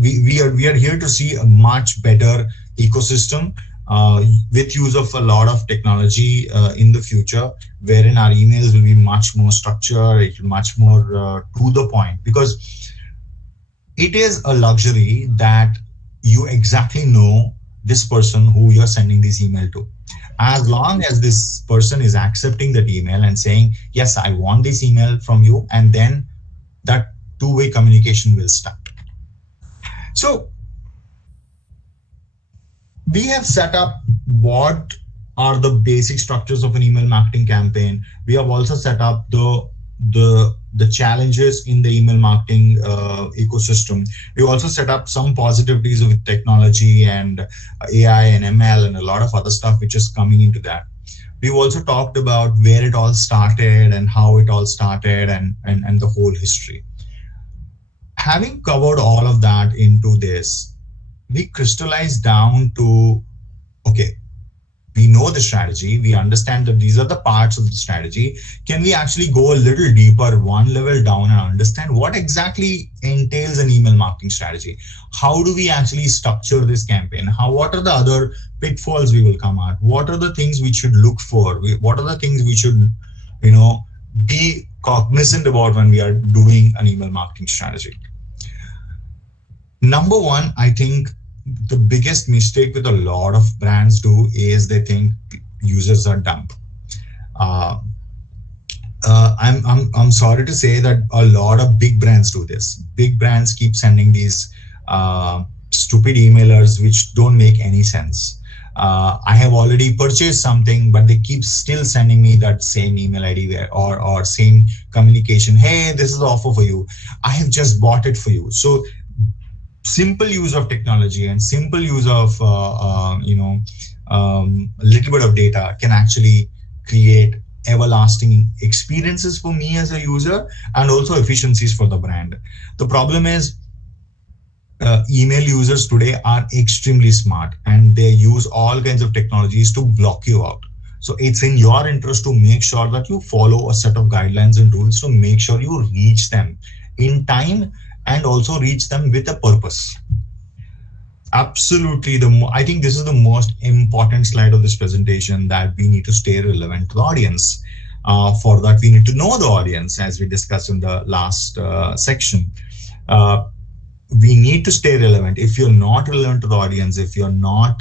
we are here to see a much better ecosystem with use of a lot of technology in the future, wherein our emails will be much more structured, much more to the point, because it is a luxury that you exactly know this person who you're sending this email to. As long as this person is accepting that email and saying, yes, I want this email from you, and then that two-way communication will start. So we have set up what are the basic structures of an email marketing campaign. We have also set up the challenges in the email marketing ecosystem. We also set up some positivities with technology and AI and ML and a lot of other stuff which is coming into that. We've also talked about where it all started and how it all started and the whole history. Having covered all of that into this, we crystallized down to, okay, we know the strategy, we understand that these are the parts of the strategy. Can we actually go a little deeper, one level down, and understand what exactly entails an email marketing strategy? How do we actually structure this campaign? What are the other pitfalls we will come at? What are the things we should look for? What are the things we should, be cognizant about when we are doing an email marketing strategy? Number one, I think the biggest mistake with a lot of brands do is they think users are dumb. I'm sorry to say that a lot of big brands do this. Big brands keep sending these stupid emailers which don't make any sense. I have already purchased something, but they keep still sending me that same email ID or same communication. Hey, this is the offer for you. I have just bought it for you. So simple use of technology and simple use of a little bit of data can actually create everlasting experiences for me as a user and also efficiencies for the brand. The problem is email users today are extremely smart and they use all kinds of technologies to block you out. So it's in your interest to make sure that you follow a set of guidelines and rules to make sure you reach them in time and also reach them with a purpose. Absolutely. I think this is the most important slide of this presentation, that we need to stay relevant to the audience. For that, we need to know the audience, as we discussed in the last section. We need to stay relevant. If you're not relevant to the audience, if you're not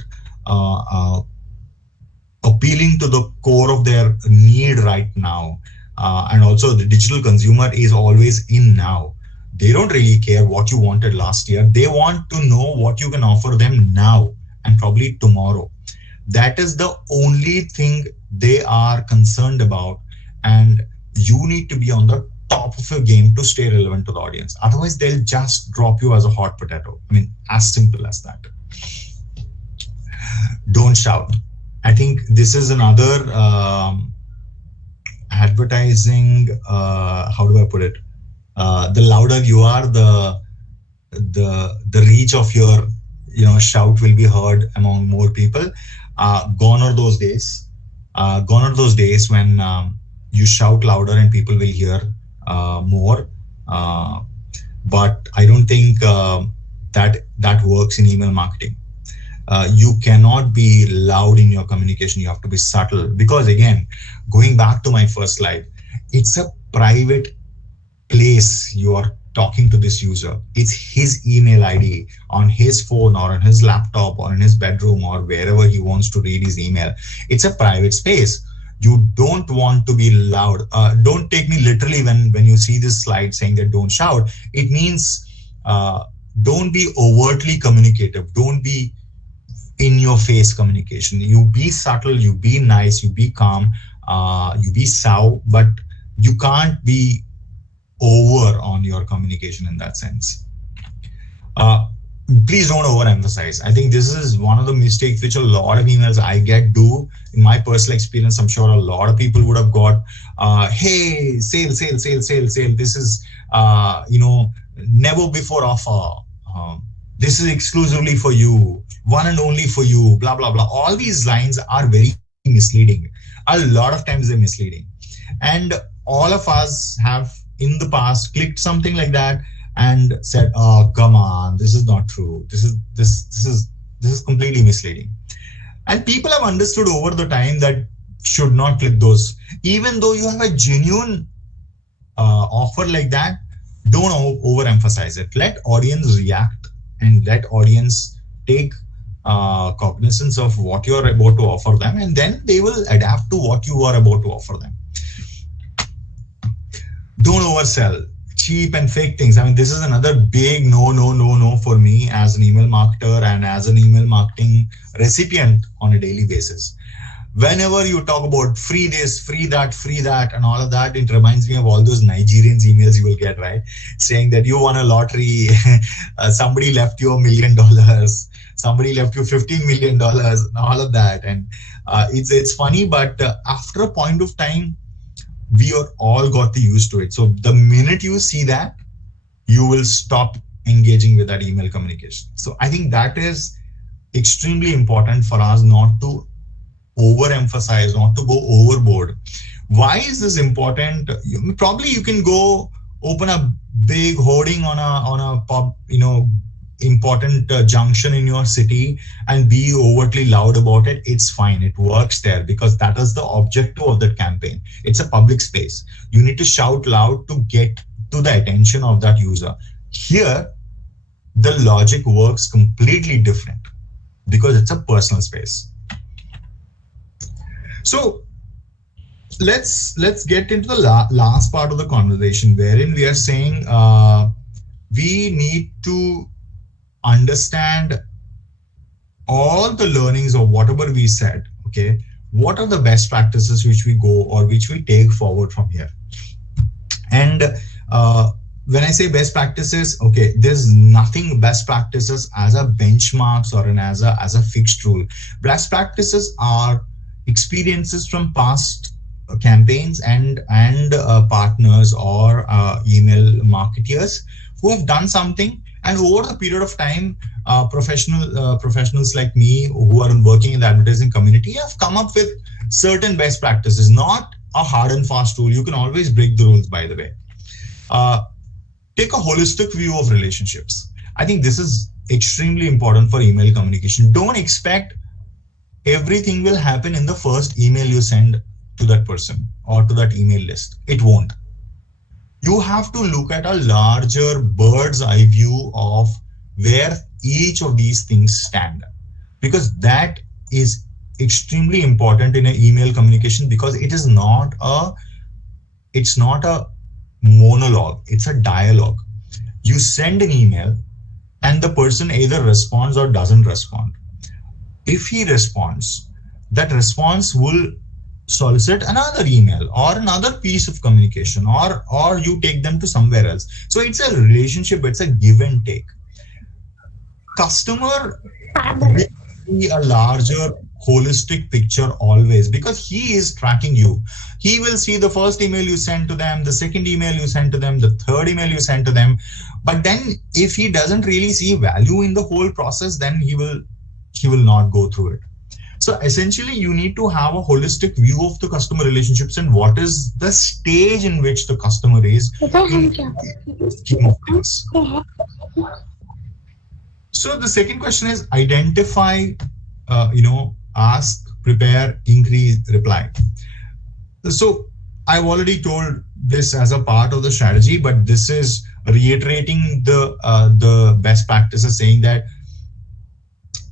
appealing to the core of their need right now, and also the digital consumer is always in now. They don't really care what you wanted last year. They want to know what you can offer them now and probably tomorrow. That is the only thing they are concerned about. And you need to be on the top of your game to stay relevant to the audience. Otherwise, they'll just drop you as a hot potato. I mean, as simple as that. Don't shout. I think this is another advertising, how do I put it? The louder you are, the reach of your shout will be heard among more people. Gone are those days. Gone are those days when you shout louder and people will hear more. But I don't think that works in email marketing. You cannot be loud in your communication. You have to be subtle, because again, going back to my first slide, it's a private place you are talking to this user. It's his email ID on his phone or on his laptop or in his bedroom or wherever he wants to read his email. It's a private space. You don't want to be loud. Don't take me literally when you see this slide saying that don't shout. It means don't be overtly communicative. Don't be in your face communication. You be subtle, you be nice, you be calm, you be sow, but you can't be over on your communication in that sense. Please don't overemphasize. I think this is one of the mistakes which a lot of emails I get do. In my personal experience, I'm sure a lot of people would have got, hey, sale. This is, never before offer. This is exclusively for you, one and only for you, blah, blah, blah. All these lines are very misleading. A lot of times they're misleading. And all of us have in the past clicked something like that and said, oh, come on, this is not true. This is completely misleading. And people have understood over the time that should not click those. Even though you have a genuine offer like that, don't overemphasize it. Let audience react and let audience take cognizance of what you're about to offer them, and then they will adapt to what you are about to offer them. Don't oversell. Cheap and fake things. I mean, this is another big no for me as an email marketer and as an email marketing recipient on a daily basis. Whenever you talk about free this, free that, and all of that, it reminds me of all those Nigerians emails you will get, right? Saying that you won a lottery, somebody left you $1 million, somebody left you $15 million, and all of that. And it's funny, but after a point of time, we are all got used to it. So the minute you see that, you will stop engaging with that email communication. So I think that is extremely important for us not to overemphasize, not to go overboard. Why is this important? Probably you can go open a big hoarding on a pub, important junction in your city and be overtly loud about it. It's fine. It works there because that is the objective of that campaign. It's a public space. You need to shout loud to get to the attention of that user. Here, the logic works completely different because it's a personal space. So let's get into the last part of the conversation, wherein we are saying we need to understand all the learnings of whatever we said. Okay, what are the best practices which we go or which we take forward from here? And when I say best practices, okay, there's nothing best practices as a benchmarks or as a fixed rule. Best practices are experiences from past campaigns and partners or email marketers who have done something, and over the period of time, professionals like me who are working in the advertising community have come up with certain best practices, not a hard and fast rule. You can always break the rules, by the way. Take a holistic view of relationships. I think this is extremely important for email communication. Don't expect everything will happen in the first email you send to that person or to that email list. It won't. You have to look at a larger bird's eye view of where each of these things stand, because that is extremely important in an email communication, because it's not a monologue, it's a dialogue. You send an email and the person either responds or doesn't respond. If he responds, that response will solicit another email or another piece of communication, or you take them to somewhere else. So it's a relationship, it's a give and take. Customer will see a larger holistic picture always, because he is tracking you. He will see the first email you send to them, the second email you send to them, the third email you send to them. But then if he doesn't really see value in the whole process, then he will not go through it. So essentially, you need to have a holistic view of the customer relationships and what is the stage in which the customer is in the scheme of things. So the second question is identify, ask, prepare, increase, reply. So I've already told this as a part of the strategy, but this is reiterating the best practices, saying that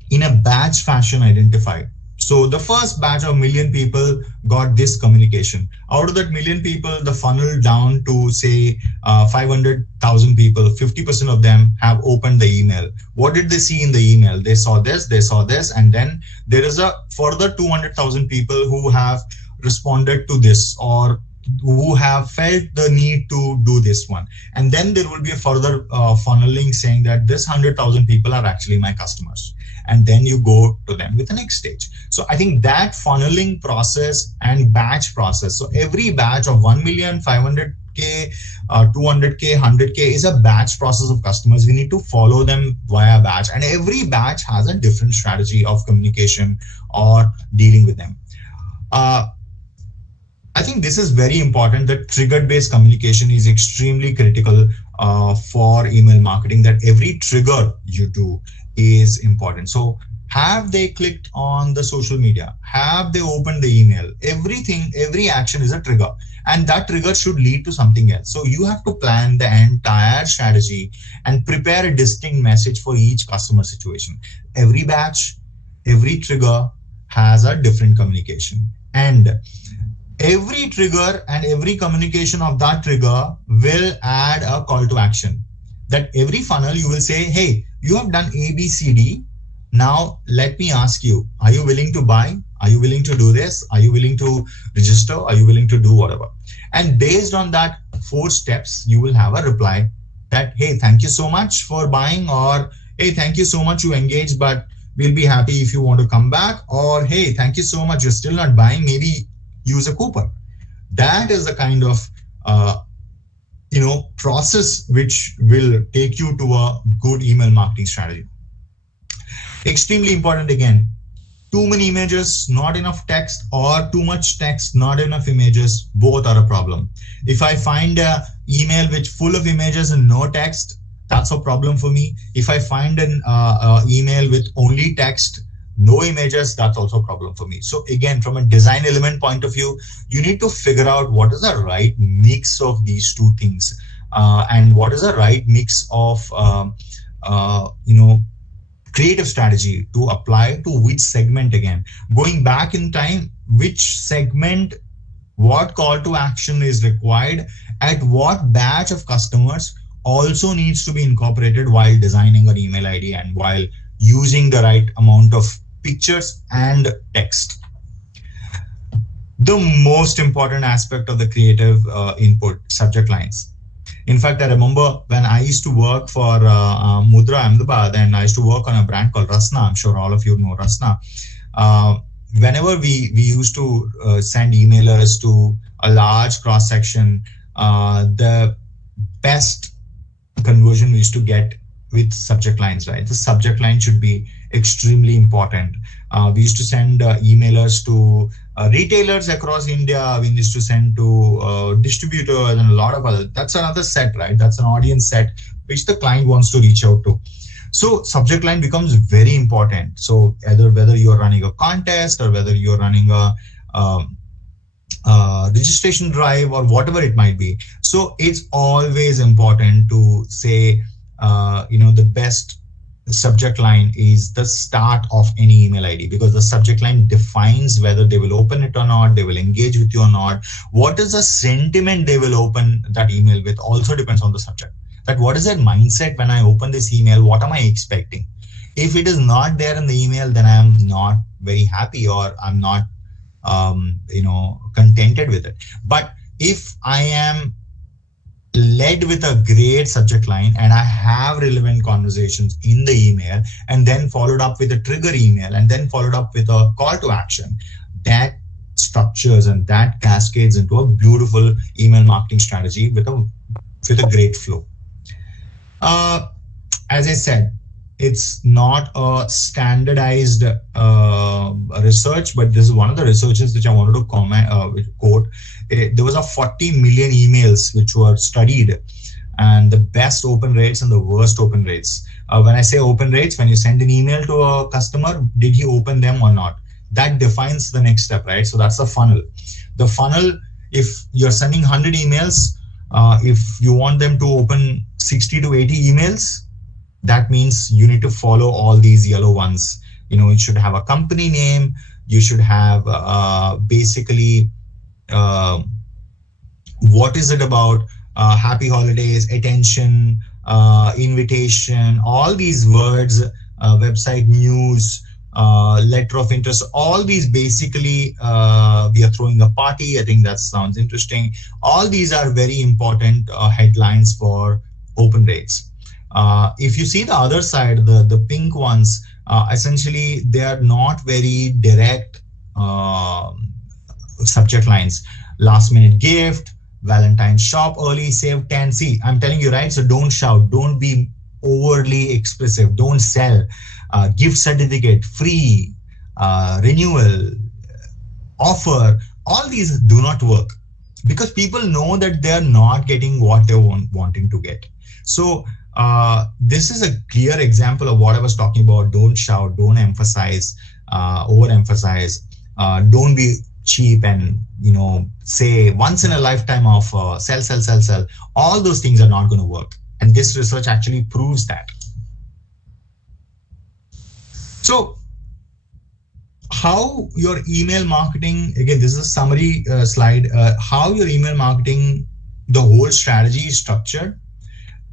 in a batch fashion, identify. So the first batch of 1 million people got this communication. Out of that 1 million people, the funnel down to say 500,000 people, 50% of them have opened the email. What did they see in the email? They saw this, and then there is a further 200,000 people who have responded to this or who have felt the need to do this one. And then there will be a further funneling saying that this 100,000 people are actually my customers. And then you go to them with the next stage. So I think that funneling process and batch process. So every batch of 1 million, 500K, 200K, 100K is a batch process of customers. We need to follow them via batch. And every batch has a different strategy of communication or dealing with them. I think this is very important, that trigger-based communication is extremely critical for email marketing, that every trigger you do is important. So have they clicked on the social media? Have they opened the email? Everything, every action is a trigger, and that trigger should lead to something else. So you have to plan the entire strategy and prepare a distinct message for each customer situation. Every batch, every trigger has a different communication, and every trigger and every communication of that trigger will add a call to action. That every funnel you will say, hey, you have done A, B, C, D. Now let me ask you, are you willing to buy? Are you willing to do this? Are you willing to register? Are you willing to do whatever? And based on that 4 steps, you will have a reply that, hey, thank you so much for buying, or hey, thank you so much you engaged, but we'll be happy if you want to come back, or hey, thank you so much, you're still not buying, maybe use a coupon. That is the kind of process which will take you to a good email marketing strategy. Extremely important again, too many images, not enough text, or too much text, not enough images, both are a problem. If I find an email which full of images and no text, that's a problem for me. If I find an email with only text, no images, that's also a problem for me. So again, from a design element point of view, you need to figure out what is the right mix of these two things, and what is the right mix of creative strategy to apply to which segment. Again, going back in time, which segment, what call to action is required at what batch of customers also needs to be incorporated while designing an email ID and while using the right amount of pictures and text. The most important aspect of the creative input, subject lines. In fact, I remember when I used to work for Mudra Ahmedabad, and I used to work on a brand called Rasna. I'm sure all of you know Rasna. Whenever we used to send emailers to a large cross section, the best conversion we used to get with subject lines, right? The subject line should be extremely important. We used to send emailers to retailers across India. We used to send to distributors and a lot of other. That's another set, right? That's an audience set. which the client wants to reach out to. So subject line becomes very important. So either whether you're running a contest or whether you're running a registration drive or whatever it might be. So it's always important to say, the best subject line is the start of any email ID, because the subject line defines whether they will open it or not, they will engage with you or not. What is the sentiment they will open that email with also depends on the subject. That what is their mindset when I open this email? What am I expecting? If it is not there in the email, then I am not very happy, or I'm not contented with it. But if I am led with a great subject line and I have relevant conversations in the email, and then followed up with a trigger email, and then followed up with a call to action, that structures and that cascades into a beautiful email marketing strategy with a great flow. As I said, it's not a standardized research, but this is one of the researches which I wanted to quote. There was a 40 million emails which were studied, and the best open rates and the worst open rates. When I say open rates, when you send an email to a customer, did he open them or not? That defines the next step, right? So that's the funnel. The funnel, if you're sending 100 emails, if you want them to open 60 to 80 emails, that means you need to follow all these yellow ones. You should have a company name. You should have basically what is it about, happy holidays, attention, invitation, all these words, website news, letter of interest, all these basically, we are throwing a party. I think that sounds interesting. All these are very important headlines for open rates. If you see the other side, the pink ones, essentially they are not very direct subject lines. Last minute gift, Valentine's shop early, save 10. See, I'm telling you, right? So don't shout, don't be overly expressive, don't sell, gift certificate, free, renewal, offer. All these do not work because people know that they're not getting what they're wanting to get. So this is a clear example of what I was talking about. Don't shout, don't emphasize, overemphasize, don't be cheap and say once in a lifetime offer, sell. All those things are not going to work, and this research actually proves that. So how your email marketing, again, this is a summary slide, how your email marketing, the whole strategy is structured,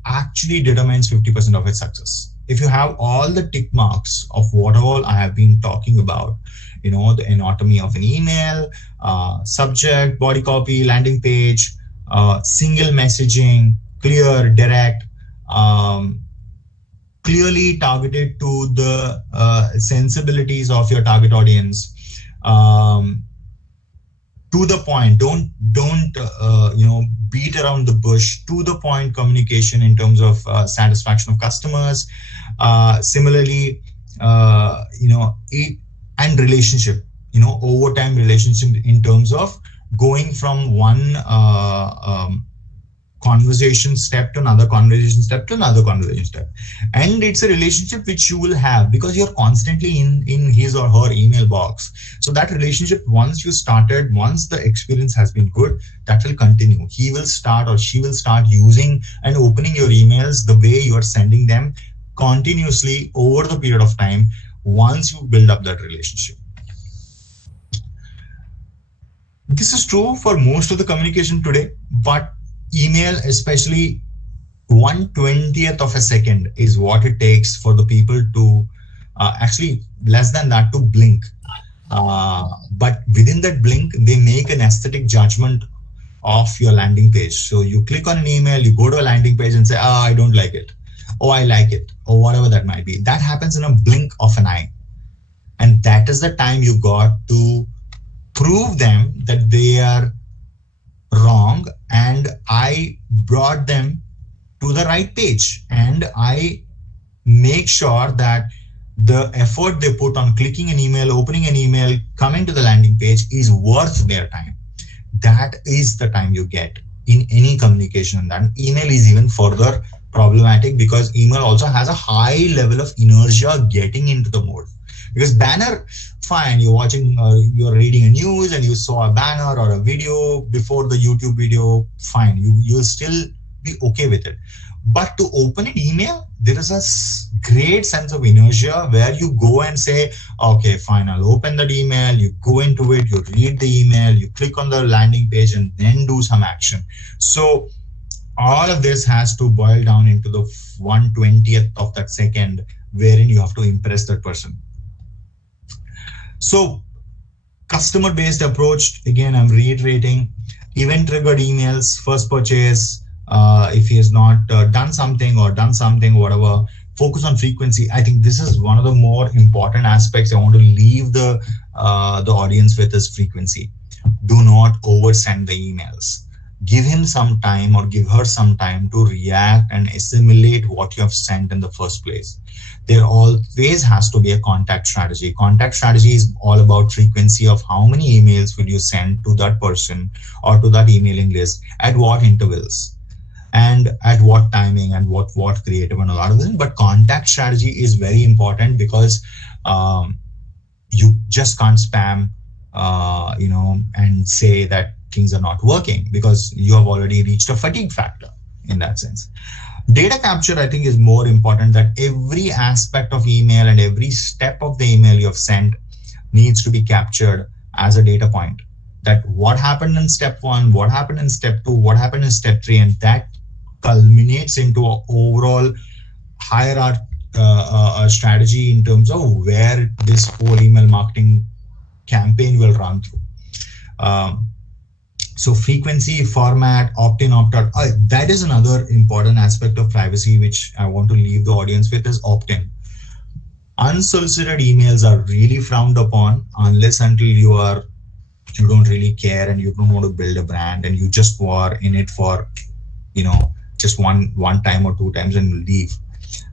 actually determines 50% of its success. If you have all the tick marks of what all I have been talking about, the anatomy of an email, subject, body copy, landing page, single messaging, clear, direct, clearly targeted to the sensibilities of your target audience, to the point, don't beat around the bush, to the point communication in terms of satisfaction of customers. Similarly, and relationship, overtime relationship in terms of going from one conversation step to another conversation step to another conversation step. And it's a relationship which you will have because you're constantly in his or her email box. So that relationship, once the experience has been good, that will continue. He will start or she will start using and opening your emails the way you're sending them continuously over the period of time once you build up that relationship. This is true for most of the communication today, but email, especially 1/20th of a second is what it takes for the people to actually less than that to blink. But within that blink, they make an aesthetic judgment of your landing page. So you click on an email, you go to a landing page and say, I don't like it. Oh, I like it, or whatever that might be. That happens in a blink of an eye. And that is the time you got to prove them that they are wrong, and I brought them to the right page, and I make sure that the effort they put on clicking an email, opening an email, coming to the landing page is worth their time. That is the time you get in any communication, and that email is even further problematic because email also has a high level of inertia getting into the mode. Because banner, fine, you're watching, you're reading a news and you saw a banner or a video before the YouTube video, fine, you'll still be okay with it. But to open an email, there is a great sense of inertia where you go and say, okay, fine, I'll open that email. You go into it, you read the email, you click on the landing page and then do some action. So all of this has to boil down into the 1/20th of that second wherein you have to impress that person. So customer-based approach, again, I'm reiterating, event-triggered emails, first purchase, if he has not done something, whatever, focus on frequency. I think this is one of the more important aspects I want to leave the audience with is frequency. Do not oversend the emails. Give him some time or give her some time to react and assimilate what you have sent in the first place. There always has to be a contact strategy. Contact strategy is all about frequency of how many emails will you send to that person or to that emailing list at what intervals and at what timing and what creative and a lot of them. But contact strategy is very important because you just can't spam, and say that things are not working because you have already reached a fatigue factor in that sense. Data capture, I think, is more important, that every aspect of email and every step of the email you have sent needs to be captured as a data point. That what happened in step 1, what happened in step 2, what happened in step 3, and that culminates into an overall hierarchy strategy in terms of where this whole email marketing campaign will run through. So frequency, format, opt-in, opt-out, that is another important aspect of privacy which I want to leave the audience with is opt-in. Unsolicited emails are really frowned upon unless until you don't really care and you don't want to build a brand and you just are in it for, just one time or 2 times and leave.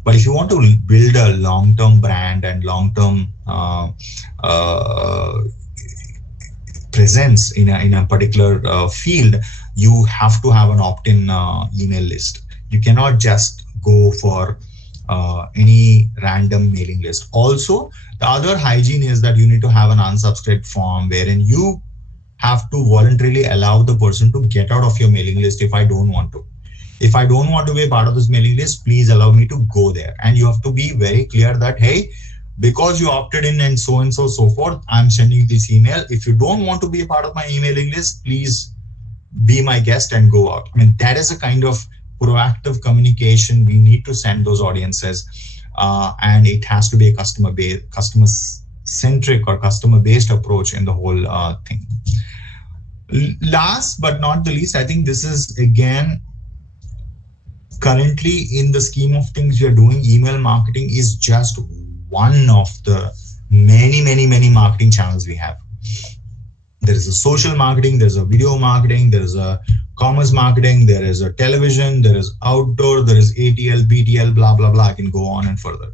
But if you want to build a long-term brand and long-term presence in a particular field, you have to have an opt-in email list. You cannot just go for any random mailing list. Also, the other hygiene is that you need to have an unsubscribe form wherein you have to voluntarily allow the person to get out of your mailing list if I don't want to. If I don't want to be a part of this mailing list, please allow me to go there. And you have to be very clear that, hey, because you opted in and so forth, I'm sending this email. If you don't want to be a part of my emailing list, please be my guest and go out. I mean, that is a kind of proactive communication we need to send those audiences. And it has to be a customer-centric or customer-based approach in the whole thing. Last but not the least, I think this is, again, currently in the scheme of things we are doing, email marketing is just one of the many marketing channels we have. There is a social marketing, there's a video marketing, there is a commerce marketing, there is a television, there is outdoor, there is ATL, BTL, blah, blah, blah. I can go on and further.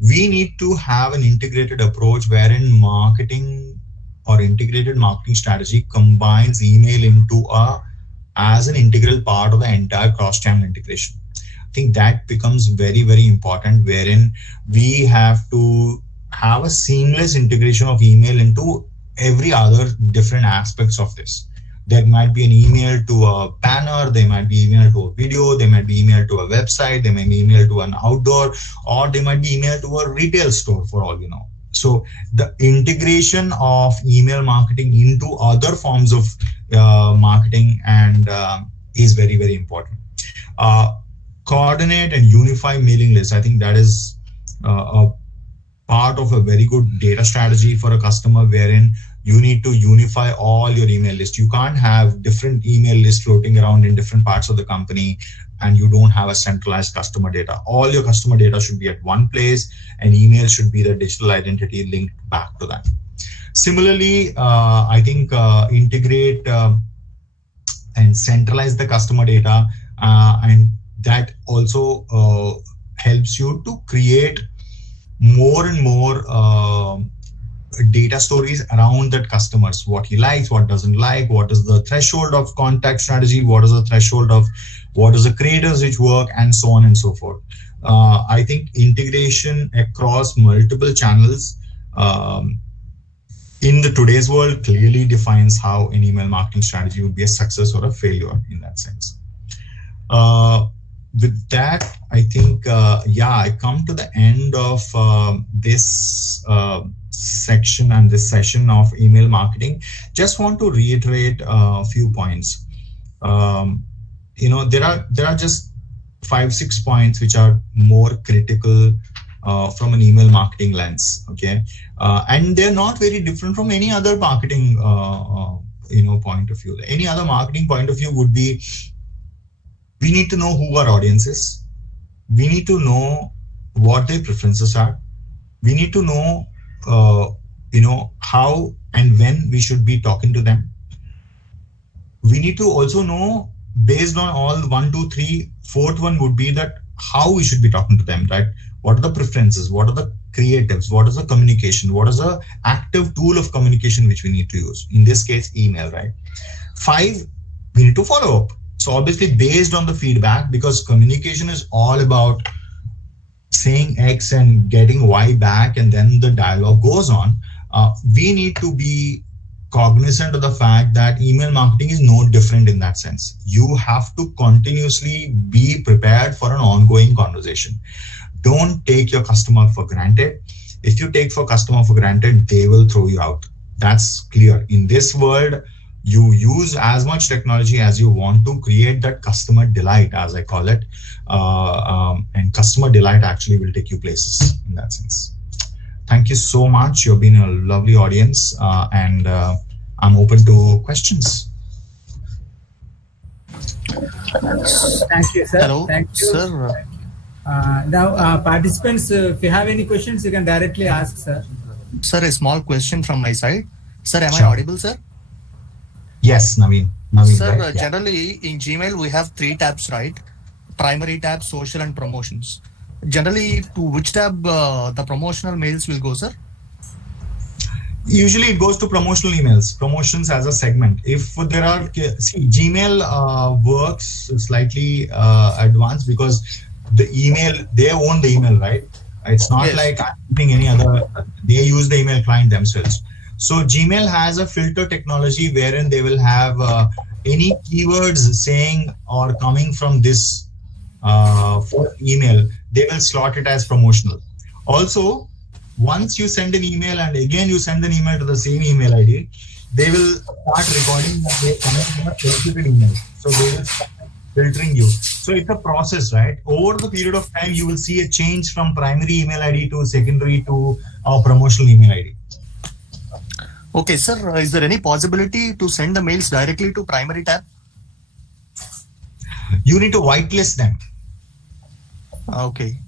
We need to have an integrated approach wherein marketing or integrated marketing strategy combines email into as an integral part of the entire cross-channel integration. I think that becomes very, very important, wherein we have to have a seamless integration of email into every other different aspects of this. There might be an email to a banner, there might be email to a video, there might be email to a website, there might be email to an outdoor, or there might be email to a retail store for all you know. So the integration of email marketing into other forms of marketing and is very, very important. Coordinate and unify mailing lists. I think that is a part of a very good data strategy for a customer, wherein you need to unify all your email lists. You can't have different email lists floating around in different parts of the company and you don't have a centralized customer data. All your customer data should be at one place and email should be the digital identity linked back to that. Similarly, I think integrate and centralize the customer data, and that also helps you to create more and more data stories around that customers, what he likes, what doesn't like, what is the threshold of contact strategy, what is the threshold of what is the creators which work, and so on and so forth. I think integration across multiple channels in the today's world clearly defines how an email marketing strategy would be a success or a failure in that sense. With that, I think, I come to the end of this section and this session of email marketing. Just want to reiterate a few points. There are just 5-6 points which are more critical from an email marketing lens. Okay, and they're not very different from any other marketing point of view. Any other marketing point of view would be, we need to know who our audience is. We need to know what their preferences are. We need to know, how and when we should be talking to them. We need to also know, based on all 1, 2, 3, fourth one would be that how we should be talking to them, right? What are the preferences? What are the creatives? What is the communication? What is the active tool of communication which we need to use? In this case, email, right? 5, we need to follow up. So obviously based on the feedback, because communication is all about saying X and getting Y back, and then the dialogue goes on. We need to be cognizant of the fact that email marketing is no different in that sense. You have to continuously be prepared for an ongoing conversation. Don't take your customer for granted. If you take your customer for granted, they will throw you out. That's clear. In this world, you use as much technology as you want to create that customer delight, as I call it. And customer delight actually will take you places in that sense. Thank you so much. You've been a lovely audience, and I'm open to questions. Thank you, sir. Hello, thank you, sir. Now, participants, if you have any questions, you can directly ask, sir. Sir, a small question from my side. Sir, am Sure. I audible, sir? Yes, Naveen. Sir, right? generally in Gmail we have 3 tabs, right? Primary tab, social, and promotions. Generally, to which tab the promotional mails will go, sir? Usually it goes to promotional emails, promotions as a segment. If there are, Gmail works slightly advanced because the email, they own the email, right? It's not Yes. like I'm using any other, they use the email client themselves. So Gmail has a filter technology wherein they will have any keywords saying or coming from this for email, they will slot it as promotional. Also, once you send an email and again you send an email to the same email ID, they will start recording that they're coming from a filtered email. So they will start filtering you. So it's a process, right? Over the period of time, you will see a change from primary email ID to secondary to promotional email ID. Okay, sir. Is there any possibility to send the mails directly to primary tab? You need to whitelist them. Okay.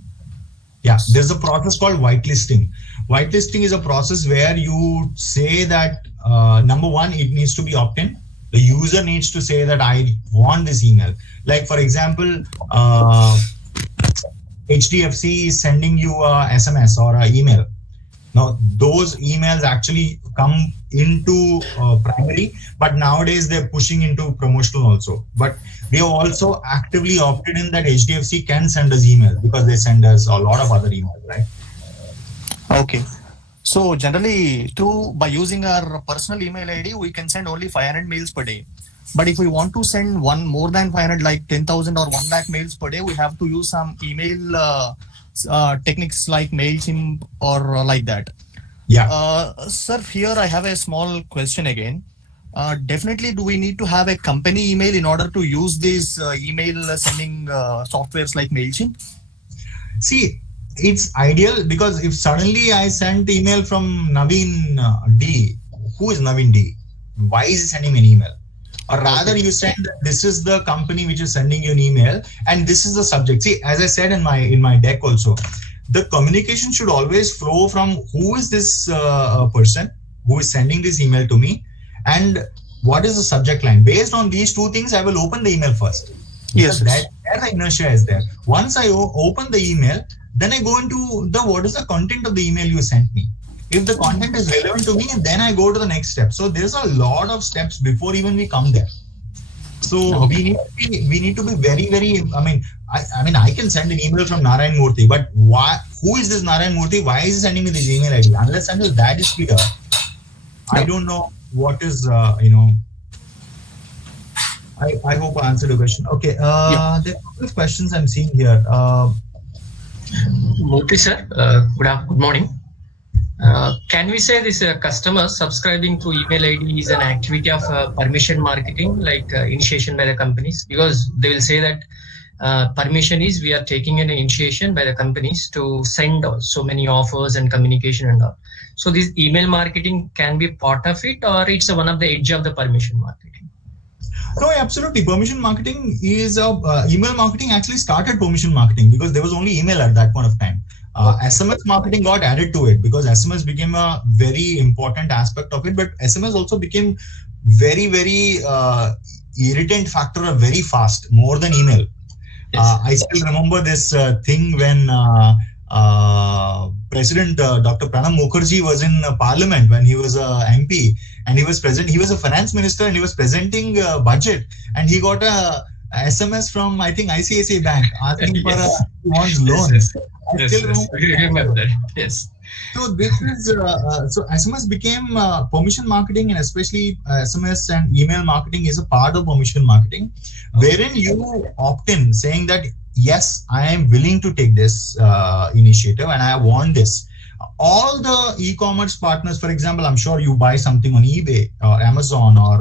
Yeah, there's a process called whitelisting. Whitelisting is a process where you say that, number one, it needs to be opt-in. The user needs to say that I want this email. Like, for example, HDFC is sending you a SMS or an email. Now, those emails actually come into primary, but nowadays they're pushing into promotional also. But we have also actively opted in that HDFC can send us emails because they send us a lot of other emails, right? Okay. So generally, by using our personal email ID, we can send only 500 mails per day. But if we want to send more than 500, like 10,000 or 1 lakh mails per day, we have to use some email techniques like MailChimp or like that. Yeah. Sir, here I have a small question again. Definitely, do we need to have a company email in order to use these email sending softwares like MailChimp? See, it's ideal because if suddenly I sent email from Naveen D, who is Naveen D? Why is he sending me an email? Or rather, you send this is the company which is sending you an email, and this is the subject. See, as I said in my deck also, the communication should always flow from who is this person who is sending this email to me, and what is the subject line. Based on these two things, I will open the email first. Yes. That the inertia is there. Once I open the email, then I go into what is the content of the email you sent me. If the content is relevant to me, then I go to the next step. So there's a lot of steps before even we come there. So we need to be very, very. I mean, I can send an email from Narayan Murthy, but why? Who is this Narayan Murthy? Why is he sending me this email ID? Unless until that is clear, I don't know what is. I hope I answered the question. Okay. There are a couple of questions I'm seeing here. Murthy sir, good morning. Can we say this customer subscribing to email ID is an activity of permission marketing, like initiation by the companies? Because they will say that permission is we are taking an initiation by the companies to send so many offers and communication and all. So this email marketing can be part of it, or it's one of the edge of the permission marketing? No, absolutely. Permission marketing is email marketing actually started permission marketing because there was only email at that point of time. SMS marketing got added to it because SMS became a very important aspect of it, but SMS also became very, very irritant factor very fast, more than email. Yes. I still remember this thing when President Dr. Pranab Mukherjee was in Parliament when he was a MP and he was a finance minister and he was presenting budget and he got a SMS from I think ICICI Bank asking for a loan. Yes, remember that. Yes. So this is so SMS became permission marketing, and especially SMS and email marketing is a part of permission marketing, wherein you opt in saying that yes, I am willing to take this initiative and I want this. All the e-commerce partners, for example, I'm sure you buy something on eBay or Amazon or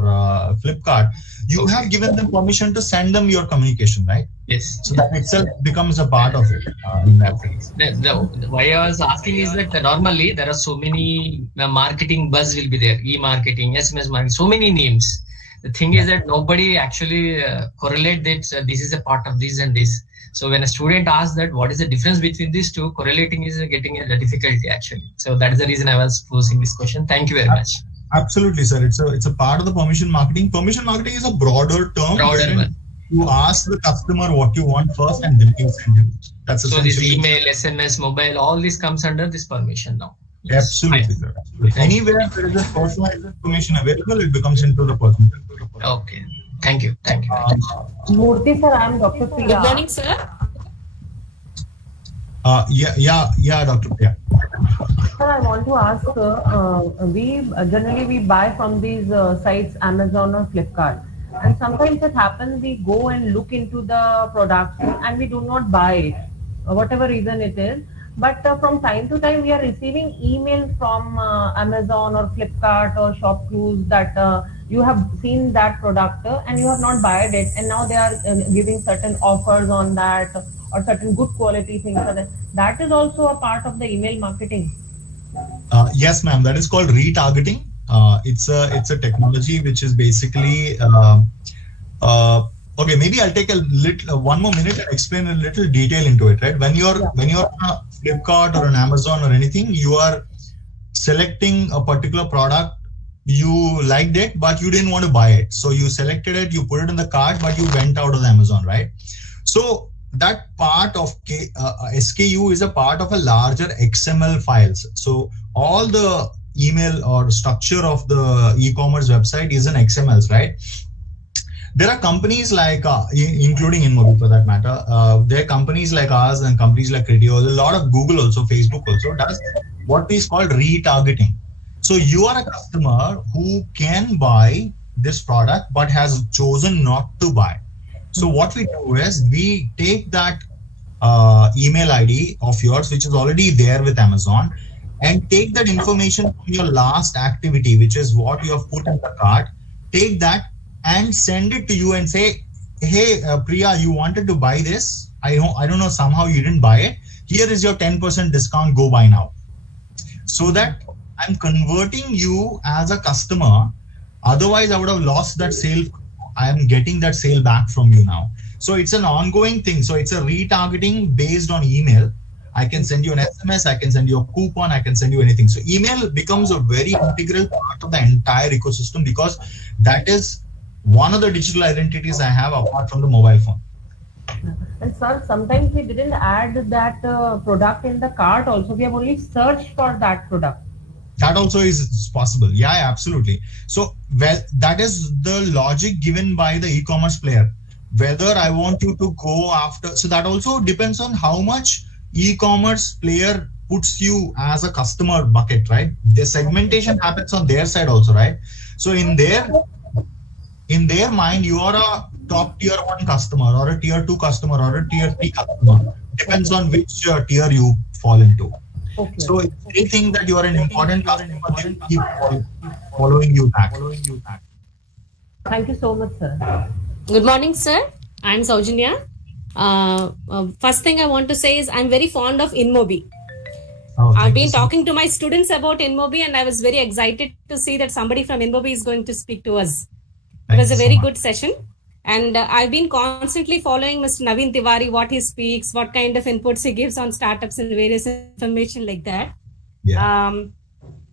Flipkart, you have given them permission to send them your communication, right? Yes. So that itself becomes a part of it in that sense. Why I was asking is that normally there are so many marketing buzz will be there, e-marketing, SMS marketing, so many names. The thing is that nobody actually correlate that this is a part of this and this. So when a student asks that what is the difference between these two, correlating is getting a difficulty actually. So that is the reason I was posing this question. Thank you very much. Absolutely, sir. It's a part of the permission marketing. Permission marketing is a broader term. You ask the customer what you want first, and then you send it. That's so this email, SMS, mobile, all this comes under this permission now. Yes. Absolutely, sir. Anywhere there is a personalized information available, it becomes into the person. Okay. Thank you. Thank you. Murthy sir, I am Dr. Priya. Good morning, sir. Yeah, Dr. Priya. Sir, I want to ask, we generally buy from these sites, Amazon or Flipkart. And sometimes it happens, we go and look into the product and we do not buy it, whatever reason it is. But from time to time, we are receiving emails from Amazon or Flipkart or ShopClues that you have seen that product and you have not bought it. And now they are giving certain offers on that or certain good quality things. That is also a part of the email marketing. Yes, ma'am. That is called retargeting. It's a technology which is basically okay. Maybe I'll take one more minute and explain a little detail into it. Right? When you're on a Flipkart or an Amazon or anything, you are selecting a particular product. You liked it, but you didn't want to buy it. So you selected it, you put it in the cart, but you went out of the Amazon, right? So that part of SKU is a part of a larger XML files. So all the email or structure of the e-commerce website is in XMLs, right? There are companies like, including InMobi for that matter, there are companies like ours and companies like Criteo, a lot of Google also, Facebook also does what is called retargeting. So you are a customer who can buy this product but has chosen not to buy. So what we do is we take that email ID of yours, which is already there with Amazon, and take that information from your last activity, which is what you have put in the cart, take that and send it to you and say, hey, Priya, you wanted to buy this. I don't know, somehow you didn't buy it. Here is your 10% discount, go buy now. So that I'm converting you as a customer. Otherwise, I would have lost that sale. I am getting that sale back from you now. So it's an ongoing thing. So it's a retargeting based on email. I can send you an SMS, I can send you a coupon, I can send you anything. So email becomes a very integral part of the entire ecosystem because that is one of the digital identities I have apart from the mobile phone. And sir, sometimes we didn't add that product in the cart also. We have only searched for that product. That also is possible. Yeah, absolutely. So, well, that is the logic given by the e-commerce player. Whether I want you to go after, so that also depends on how much e-commerce player puts you as a customer bucket, right? The segmentation happens on their side also, right? So in their mind, you are a top tier 1 customer or a tier 2 customer or a tier 3 customer. Depends on which tier you fall into. Okay. So if they think that you are an important customer, they will keep following you back. Thank you so much, sir. Good morning, sir. I'm Saujanya. First thing I want to say is I'm very fond of InMobi. I've been talking to my students about InMobi, and I was very excited to see that somebody from InMobi is going to speak to us. It was a very good session. And I've been constantly following Mr. Naveen Tiwari, what he speaks, what kind of inputs he gives on startups and various information like that. Yeah.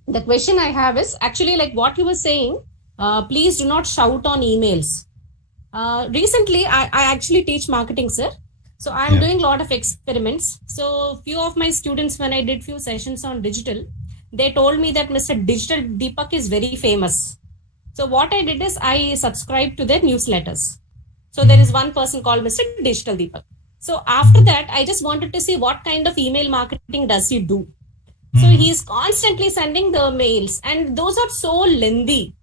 The question I have is actually like what he was saying, please do not shout on emails. Recently, I actually teach marketing, sir. So I'm doing a lot of experiments. So few of my students, when I did few sessions on digital, they told me that Mr. Digital Deepak is very famous. So what I did is I subscribed to their newsletters. So there is one person called Mr. Digital Deepak. So after that, I just wanted to see what kind of email marketing does he do. So he's constantly sending the mails, and those are so lengthy.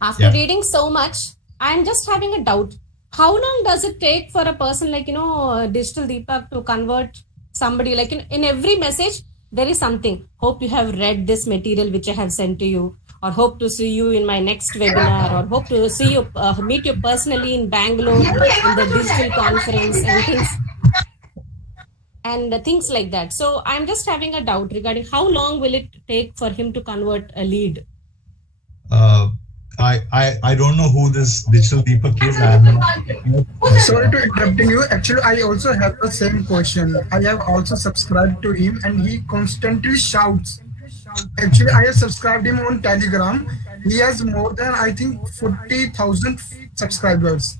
After reading so much, I'm just having a doubt. How long does it take for a person like, Digital Deepak to convert somebody? Like in every message, there is something. Hope you have read this material which I have sent to you, or hope to see you in my next webinar, or hope to see you, meet you personally in Bangalore in the digital conference and things like that. So I'm just having a doubt regarding how long will it take for him to convert a lead? I don't know who this Digital Deepak is. Sorry to interrupting you. Actually, I also have the same question. I have also subscribed to him, and he constantly shouts. Actually, I have subscribed him on Telegram. He has more than, I think, 40,000 subscribers.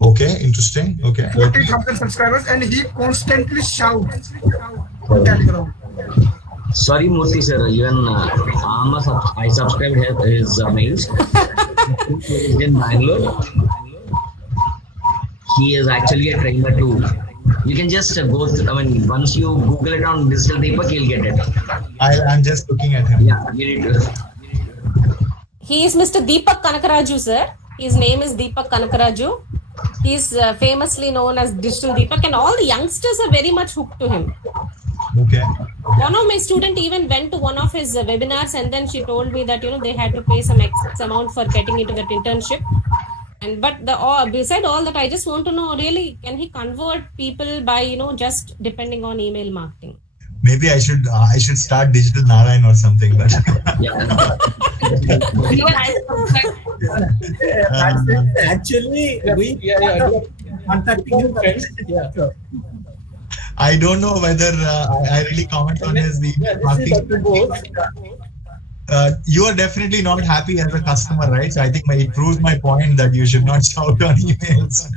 Okay, interesting. Okay. 40,000 subscribers, and he constantly shouts on Telegram. Sorry, Murthy sir, even I subscribed his mails. He is in Bangalore. He is actually a trainer too. You can just go through, once you Google it on Digital Deepak, you'll get it. I'm just looking at him. Yeah, you need to. He is Mr. Deepak Kanakaraju, sir. His name is Deepak Kanakaraju. He is famously known as Digital Deepak, and all the youngsters are very much hooked to him. Okay. One of my students even went to one of his webinars, and then she told me that they had to pay some X amount for getting into that internship. But beside all that, I just want to know, really, can he convert people by just depending on email marketing? Maybe I should start Digital Narayan or something. But Actually, we are contacting him, friends. Yeah. I don't know whether I really comment on his marketing. You are definitely not happy as a customer, right? So I think it proves my point that you should not shout on emails.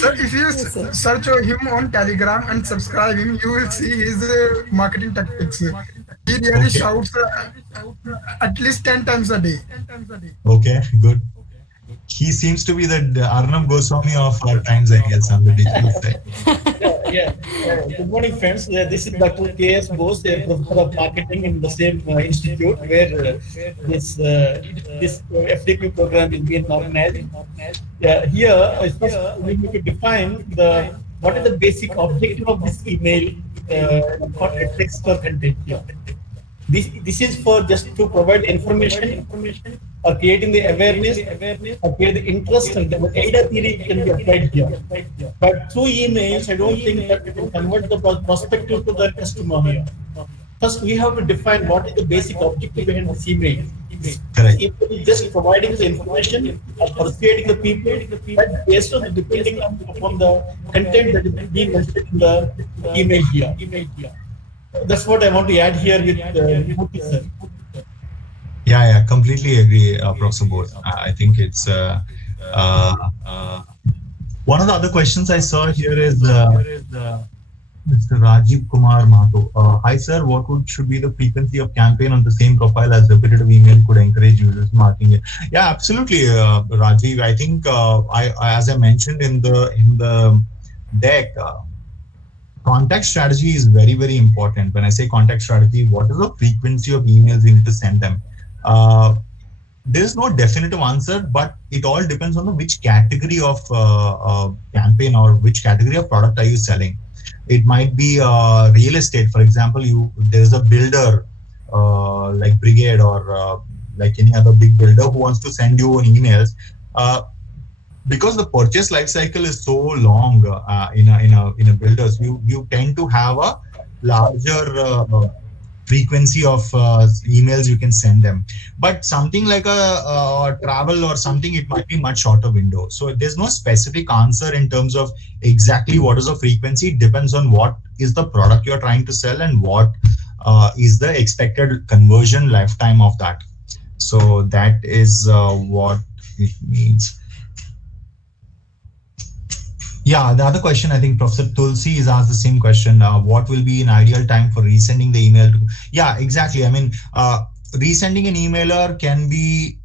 Sir, if you search him on Telegram and subscribe him, you will see his marketing tactics. He really shouts at least 10 times a day. Okay, good. He seems to be the Arnab Goswami of our times, I guess, on the digital side. Good morning, friends. This is Dr. K.S. Bose, Professor of Marketing in the same institute where this FDP program is being organized. Here, first we need to define what is the basic objective of this email text or content here. This is for just to provide information or creating the awareness or create the interest, and the AIDA theory can be applied here. But through emails, I don't think that we can convert the perspective to the customer here. First, we have to define what is the basic objective behind this email. Correct. If it is just providing the information or persuading the people, but based on depending upon the content that is being mentioned in the email here. That's what I want to add here with Murthy sir. Yeah, completely agree, Professor Bose. I think it's one of the other questions I saw here is Mr. Rajiv Kumar Mato. Hi, sir. Should be the frequency of campaign on the same profile as repetitive email could encourage users marking it? Yeah, absolutely, Rajiv. I think as I mentioned in the deck, contact strategy is very, very important. When I say contact strategy, what is the frequency of emails you need to send them? There is no definitive answer, but it all depends on which category of campaign or which category of product are you selling. It might be real estate, for example. There's a builder like Brigade or like any other big builder who wants to send you an emails. Because the purchase life cycle is so long in a builders, you tend to have a larger frequency of emails you can send them. But something like a travel or something, it might be much shorter window. So there's no specific answer in terms of exactly what is the frequency. It depends on what is the product you're trying to sell and what is the expected conversion lifetime of that. So that is what it means. Yeah, the other question, I think Professor Tulsi is asked the same question. What will be an ideal time for resending the email? Yeah, exactly. I mean, resending an emailer can be,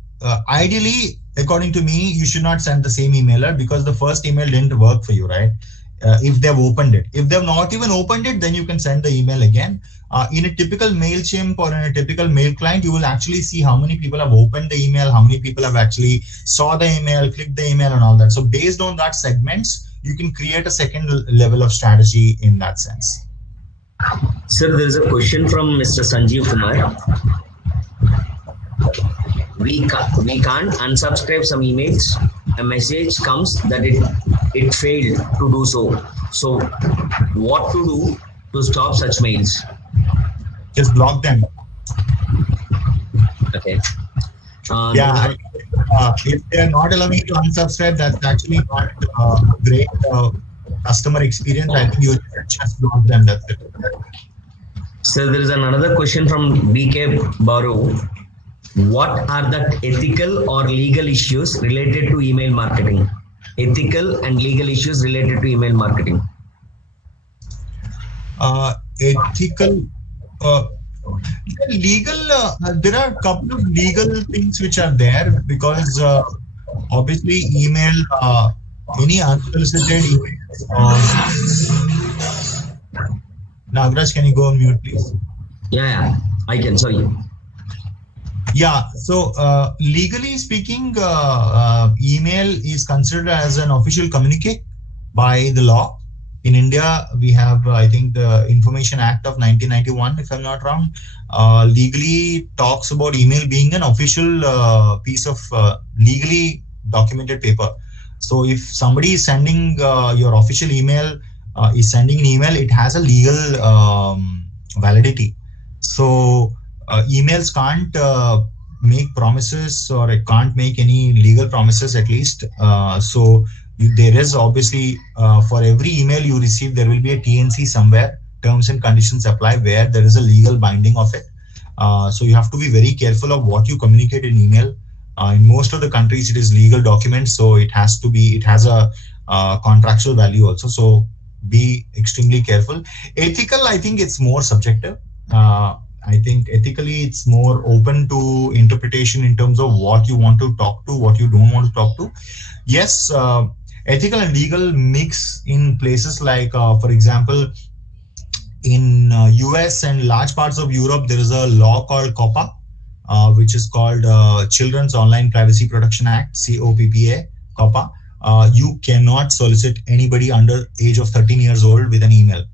ideally, according to me, you should not send the same emailer because the first email didn't work for you, right? If they've opened it. If they've not even opened it, then you can send the email again. In a typical MailChimp or in a typical mail client, you will actually see how many people have opened the email, how many people have actually saw the email, clicked the email and all that. So based on that segments, you can create a second level of strategy in that sense. Sir, there is a question from Mr. Sanjeev Kumar. We can't unsubscribe some emails. A message comes that it failed to do so. So what to do to stop such mails? Just block them. Okay. If they're not allowing you to unsubscribe, that's actually not great customer experience. I think you just block them. That's it. So there is another question from BK Baru. What are the ethical or legal issues related to email marketing? Ethical and legal issues related to email marketing. Ethical. Legal, there are a couple of legal things which are there because obviously email, any unsolicited emails. Nagraj, can you go on mute, please? Yeah, I can. Sorry. Yeah, so legally speaking, email is considered as an official communique by the law. In India, we have, I think, the Information Act of 1991, if I'm not wrong, legally talks about email being an official piece of legally documented paper. So if somebody is sending your official email, is sending an email, it has a legal validity. So emails can't make promises, or it can't make any legal promises at least. So there is obviously for every email you receive, there will be a TNC somewhere, terms and conditions apply, where there is a legal binding of it. So you have to be very careful of what you communicate in email. In most of the countries, it is legal documents, so it has a contractual value also. So be extremely careful. Ethical, I think it's more subjective. I think ethically it's more open to interpretation in terms of what you want to talk to, what you don't want to talk to. Yes, ethical and legal mix in places like, for example, in US and large parts of Europe, there is a law called COPPA, which is called Children's Online Privacy Protection Act, COPPA, COPPA. You cannot solicit anybody under age of 13 years old with an email.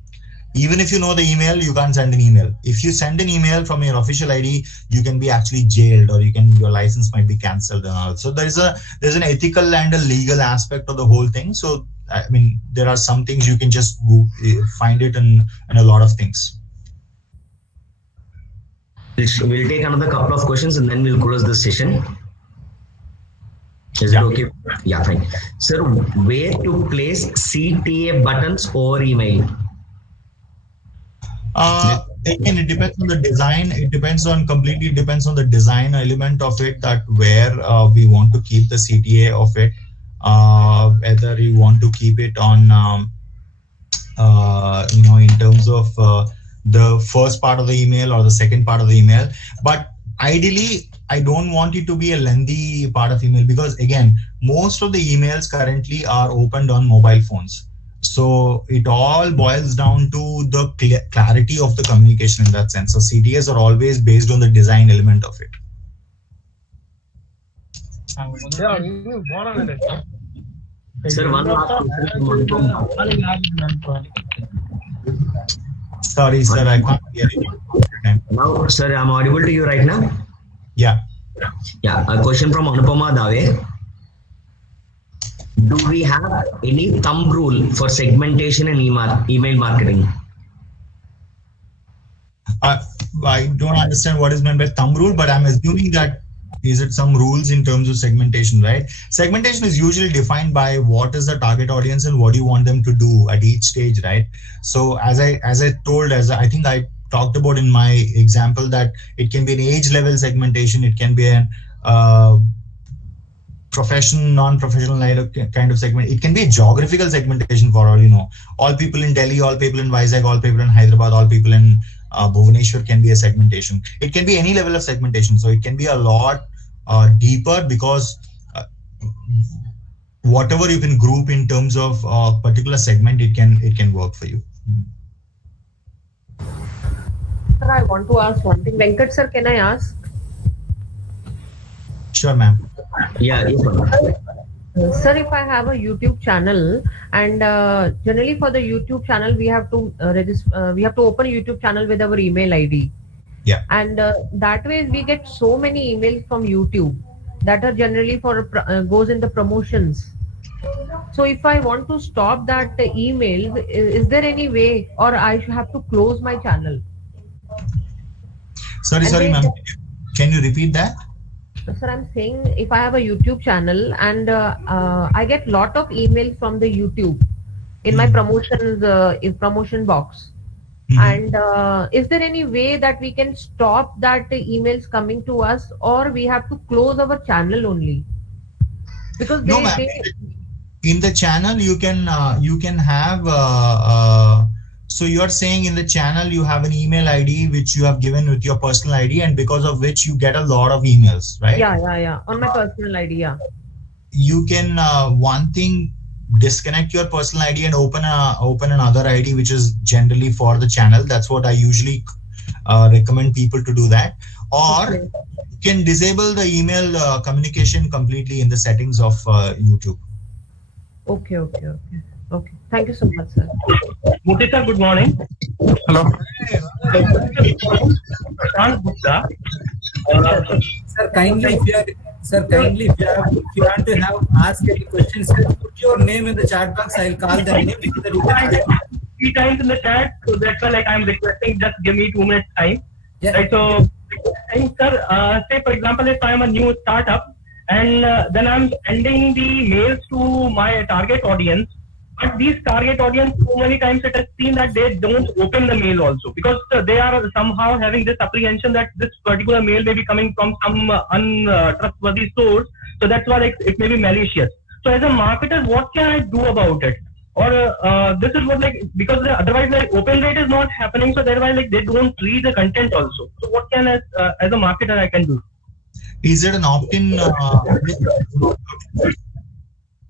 Even if you know the email, you can't send an email. If you send an email from your official ID, you can be actually jailed, or your license might be cancelled and all. So there's an ethical and a legal aspect of the whole thing. So I mean, there are some things you can just find it in a lot of things. We'll take another couple of questions and then we'll close this session. Is it okay? Yeah, fine. Sir, where to place CTA buttons over email? Again, it depends on the design. Completely depends on the design element of it, that where we want to keep the CTA of it. Whether you want to keep it on, in of the first part of the email or the second part of the email. But ideally, I don't want it to be a lengthy part of email, because again, most of the emails currently are opened on mobile phones. So it all boils down to the clarity of the communication in that sense. So CTAs are always based on the design element of it. Sir, one last Sorry, sir, I can't hear you. Now, sir, I'm audible to you right now? Yeah. Yeah, a question from Anupama Dave. Do we have any thumb rule for segmentation and email marketing? I don't understand what is meant by thumb rule, but I'm assuming that is it some rules in terms of segmentation, right? Segmentation is usually defined by what is the target audience and what do you want them to do at each stage, right? So as I think I talked about in my example, that it can be an age level segmentation, it can be an profession, non-professional kind of segment. It can be a geographical segmentation for all you know. All people in Delhi, all people in Vizag, all people in Hyderabad, all people in Bhubaneswar can be a segmentation. It can be any level of segmentation. So it can be a lot deeper, because whatever you can group in terms of a particular segment, it can work for you. Sir, I want to ask one thing. Venkat sir, can I ask? Sure, ma'am. Yeah, yes, Sir, if I have a YouTube channel, and generally for the YouTube channel, we have to register. We have to open a YouTube channel with our email ID. Yeah. And that way we get so many emails from YouTube that are generally for goes in the promotions. So if I want to stop that email, is there any way, or I should have to close my channel? Sorry, ma'am. Can you repeat that? Sir, I'm saying if I have a YouTube channel and I get lot of emails from the YouTube in my promotions promotion box. And is there any way that we can stop that emails coming to us, or we have to close our channel only? Because no, ma'am. In the channel you can have so you're saying in the channel you have an email ID which you have given with your personal ID, and because of which you get a lot of emails, right? Yeah. On my personal ID, yeah. You can one thing, disconnect your personal ID and open another ID which is generally for the channel. That's what I usually recommend people to do that. Or you can disable the email communication completely in the settings of YouTube. Okay. Thank you so much, sir. Murthy sir, good morning. Hello. Sir, kindly if you want to ask any questions, put your name in the chat box. I'll call the name so that you can. 3 times in the chat, so that's why I'm requesting just give me 2 minutes time. Yeah. Right. So, and sir, say for example, if I am a new startup and then I'm sending the mails to my target audience. But these target audience, so many times it has seen that they don't open the mail also, because they are somehow having this apprehension that this particular mail may be coming from some untrustworthy source. So that's why it may be malicious. So as a marketer, what can I do about it? Or this is what because otherwise open rate is not happening. So thereby they don't read the content also. So what can as a marketer I can do? Is it an opt-in?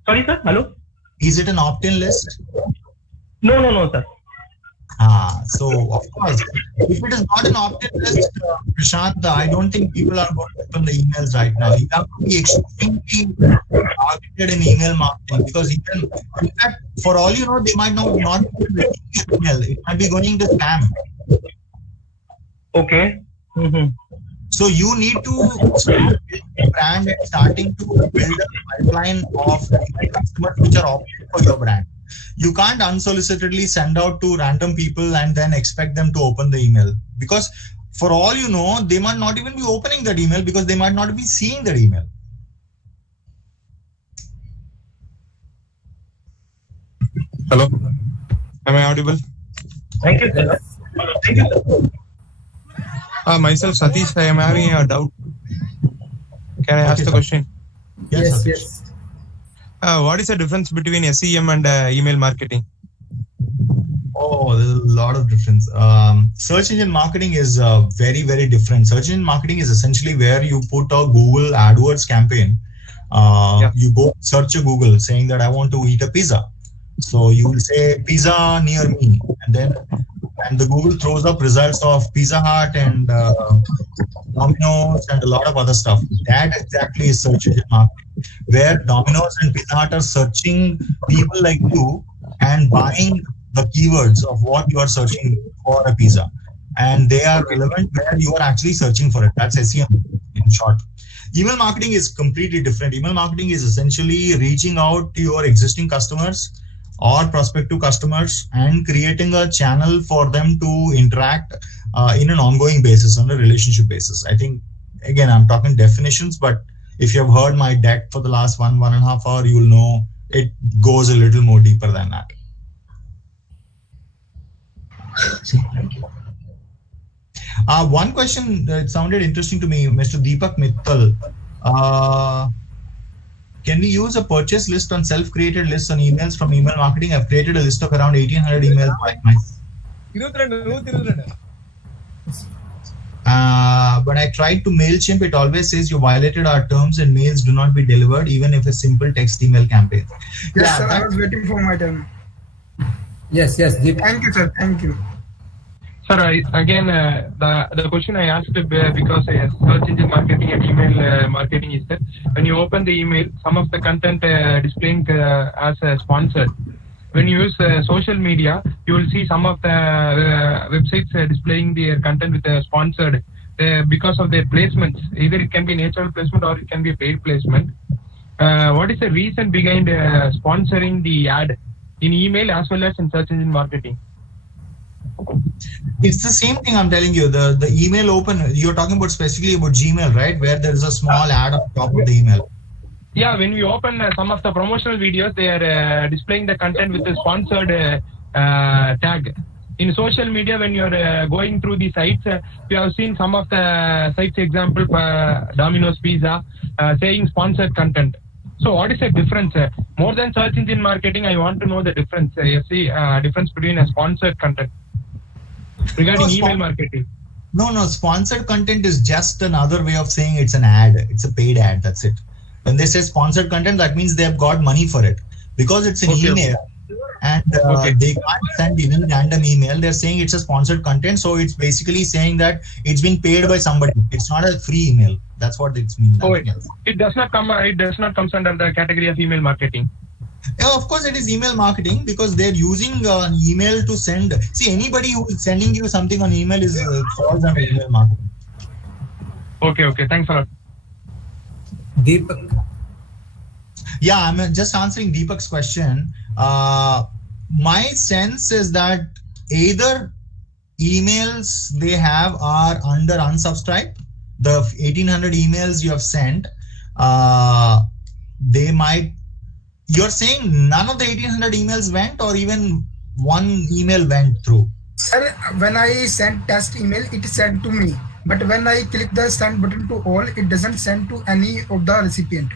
Sorry, sir. Hello. Is it an opt-in list? No, sir. So of course, if it is not an opt-in list, Prashant, I don't think people are going to open the emails right now. You have to be extremely targeted in email marketing, because even, in fact, for all you know, they might not be receiving email. It might be going to spam. Okay. So you need to start building a brand and starting to build a pipeline of customers which are opting for your brand. You can't unsolicitedly send out to random people and then expect them to open the email, because for all you know, they might not even be opening that email because they might not be seeing that email. Hello. Am I audible? Thank you, sir. Thank you, sir. Myself, Satish, I am having a doubt. Can I ask the question? Yes. What is the difference between SEM and email marketing? Oh, there's a lot of difference. Search engine marketing is very, very different. Search engine marketing is essentially where you put a Google AdWords campaign. You go search a Google saying that I want to eat a pizza. So you will say pizza near me, and the Google throws up results of Pizza Hut and Domino's and a lot of other stuff. That exactly is search engine marketing, where Domino's and Pizza Hut are searching people like you and buying the keywords of what you are searching for a pizza, and they are relevant where you are actually searching for it. That's SEM in short. Email marketing is completely different. Email marketing is essentially reaching out to your existing customers or prospective customers and creating a channel for them to interact in an ongoing basis, on a relationship basis. I think, again, I'm talking definitions, but if you have heard my deck for the last 1.5 hours, you will know it goes a little more deeper than that. One question that sounded interesting to me, Mr. Deepak Mittal. Can we use a purchase list on self-created lists on emails from email marketing? I've created a list of around 1,800 emails. But I tried to MailChimp. It always says you violated our terms and mails do not be delivered, even if a simple text email campaign. Yes, sir. I was waiting for my turn. Yes. Thank you, sir. Thank you. Sir, the question I asked because search engine marketing and email marketing is that when you open the email, some of the content displaying as sponsored. When you use social media, you will see some of the websites displaying their content with sponsored because of their placements. Either it can be natural placement or it can be a paid placement. What is the reason behind sponsoring the ad in email as well as in search engine marketing? It's the same thing I'm telling you. The email open, you're talking about specifically about Gmail, right? Where there is a small ad on top of the email. Yeah, when we open some of the promotional videos, they are displaying the content with a sponsored tag. In social media, when you're going through the sites, we have seen some of the sites, example, Domino's Pizza, saying sponsored content. So what is the difference? More than search engine marketing, I want to know the difference. You see difference between a sponsored content regarding email marketing. No, sponsored content is just another way of saying it's an ad. It's a paid ad. That's it. When they say sponsored content, that means they have got money for it because it's an email. And they can't send even random email. They're saying it's a sponsored content. So it's basically saying that it's been paid by somebody. It's not a free email. That's what it means. Oh, it does not come under the category of email marketing. Yeah, of course it is email marketing because they're using email to send. See, anybody who is sending you something on email is falls under email marketing. Okay. Thanks a lot. Deepak. Yeah, I'm just answering Deepak's question. My sense is that either emails they have are under unsubscribe. The 1,800 emails you have sent, they might. You're saying none of the 1,800 emails went, or even one email went through? Sir, when I sent test email, it sent to me. But when I click the send button to all, it doesn't send to any of the recipient.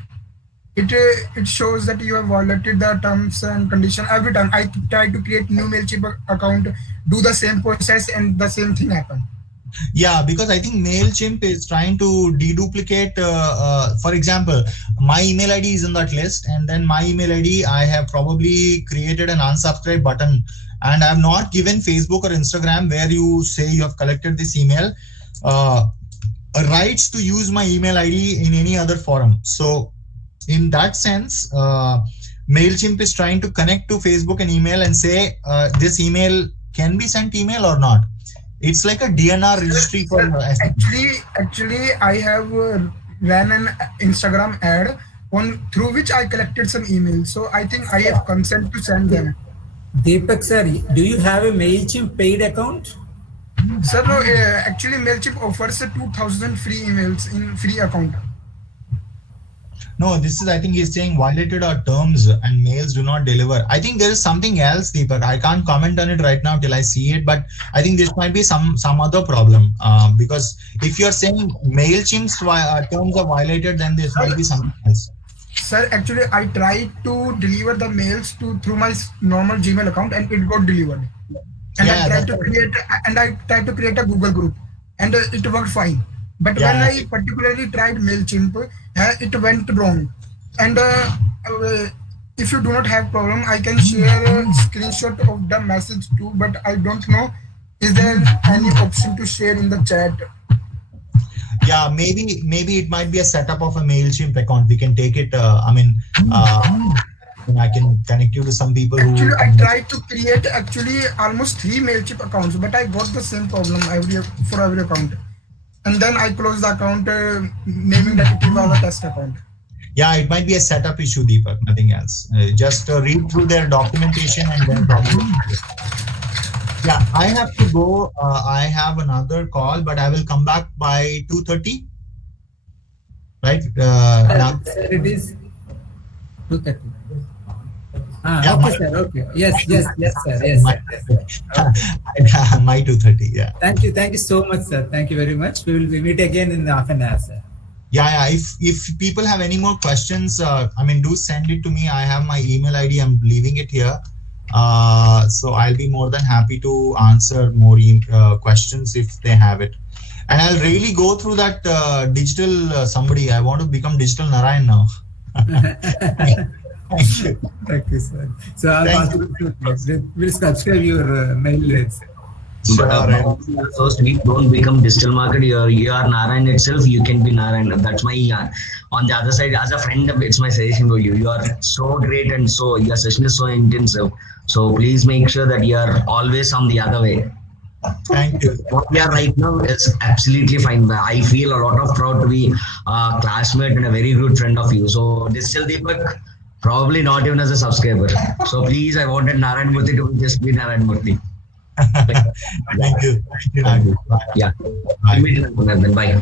It shows that you have violated the terms and condition. Every time I try to create new MailChimp account, do the same process, and the same thing happen. Yeah, because I think MailChimp is trying to deduplicate, for example, my email ID is in that list, and then my email ID, I have probably created an unsubscribe button, and I have not given Facebook or Instagram, where you say you have collected this email, rights to use my email ID in any other forum. So in that sense, MailChimp is trying to connect to Facebook and email and say, this email can be sent email or not. It's like a DNR registry for actually I have ran an Instagram ad through which I collected some emails. So I think I have consent to send them. Deepak sir, do you have a MailChimp paid account? Sir, no, actually MailChimp offers 2,000 free emails in free account. No, this is, I think he's saying violated our terms and mails do not deliver. I think there is something else, Deepak. I can't comment on it right now till I see it, but I think this might be some other problem. Because if you're saying MailChimp's terms are violated, then this might be something else. Sir, actually, I tried to deliver the mails through my normal Gmail account and it got delivered. and Yeah, I tried to create a Google group, and it worked fine. But when I particularly tried MailChimp, it went wrong. And if you do not have problem, I can share a screenshot of the message too. But I don't know, is there any option to share in the chat? Yeah, maybe it might be a setup of a MailChimp account. We can take it. I can connect you to some people Actually, I tried to create almost 3 MailChimp accounts, but I got the same problem for every account. And then I closed the account, naming that it was a test account. Yeah, it might be a setup issue, Deepak, nothing else. Just read through their documentation and then probably. Yeah, I have to go. I have another call, but I will come back by 2:30. Right? Now, It is 2:30. Yeah, Okay, sir. Okay. Yes, sir. Yes, sir. My 2:30. Yeah. Thank you so much, sir. Thank you very much. We will meet again in half an hour, sir. Yeah. If people have any more questions, do send it to me. I have my email ID. I'm leaving it here. So I'll be more than happy to answer more questions if they have it. And I'll really go through that digital somebody. I want to become digital Narayan now. Thank you, sir. So we'll subscribe your mail list. But first, we don't become digital marketer. You are Narayan itself. You can be Narayan. That's my. On the other side, as a friend, it's my suggestion for you. You are so great and your session is so intensive. So please make sure that you are always on the other way. Thank you. What we are right now is absolutely fine. I feel a lot of proud to be a classmate and a very good friend of you. So Digital Deepak, probably not even as a subscriber. So please, I wanted Narayan Murthy to just be Narayan Murthy. Thank you. Yeah. Bye.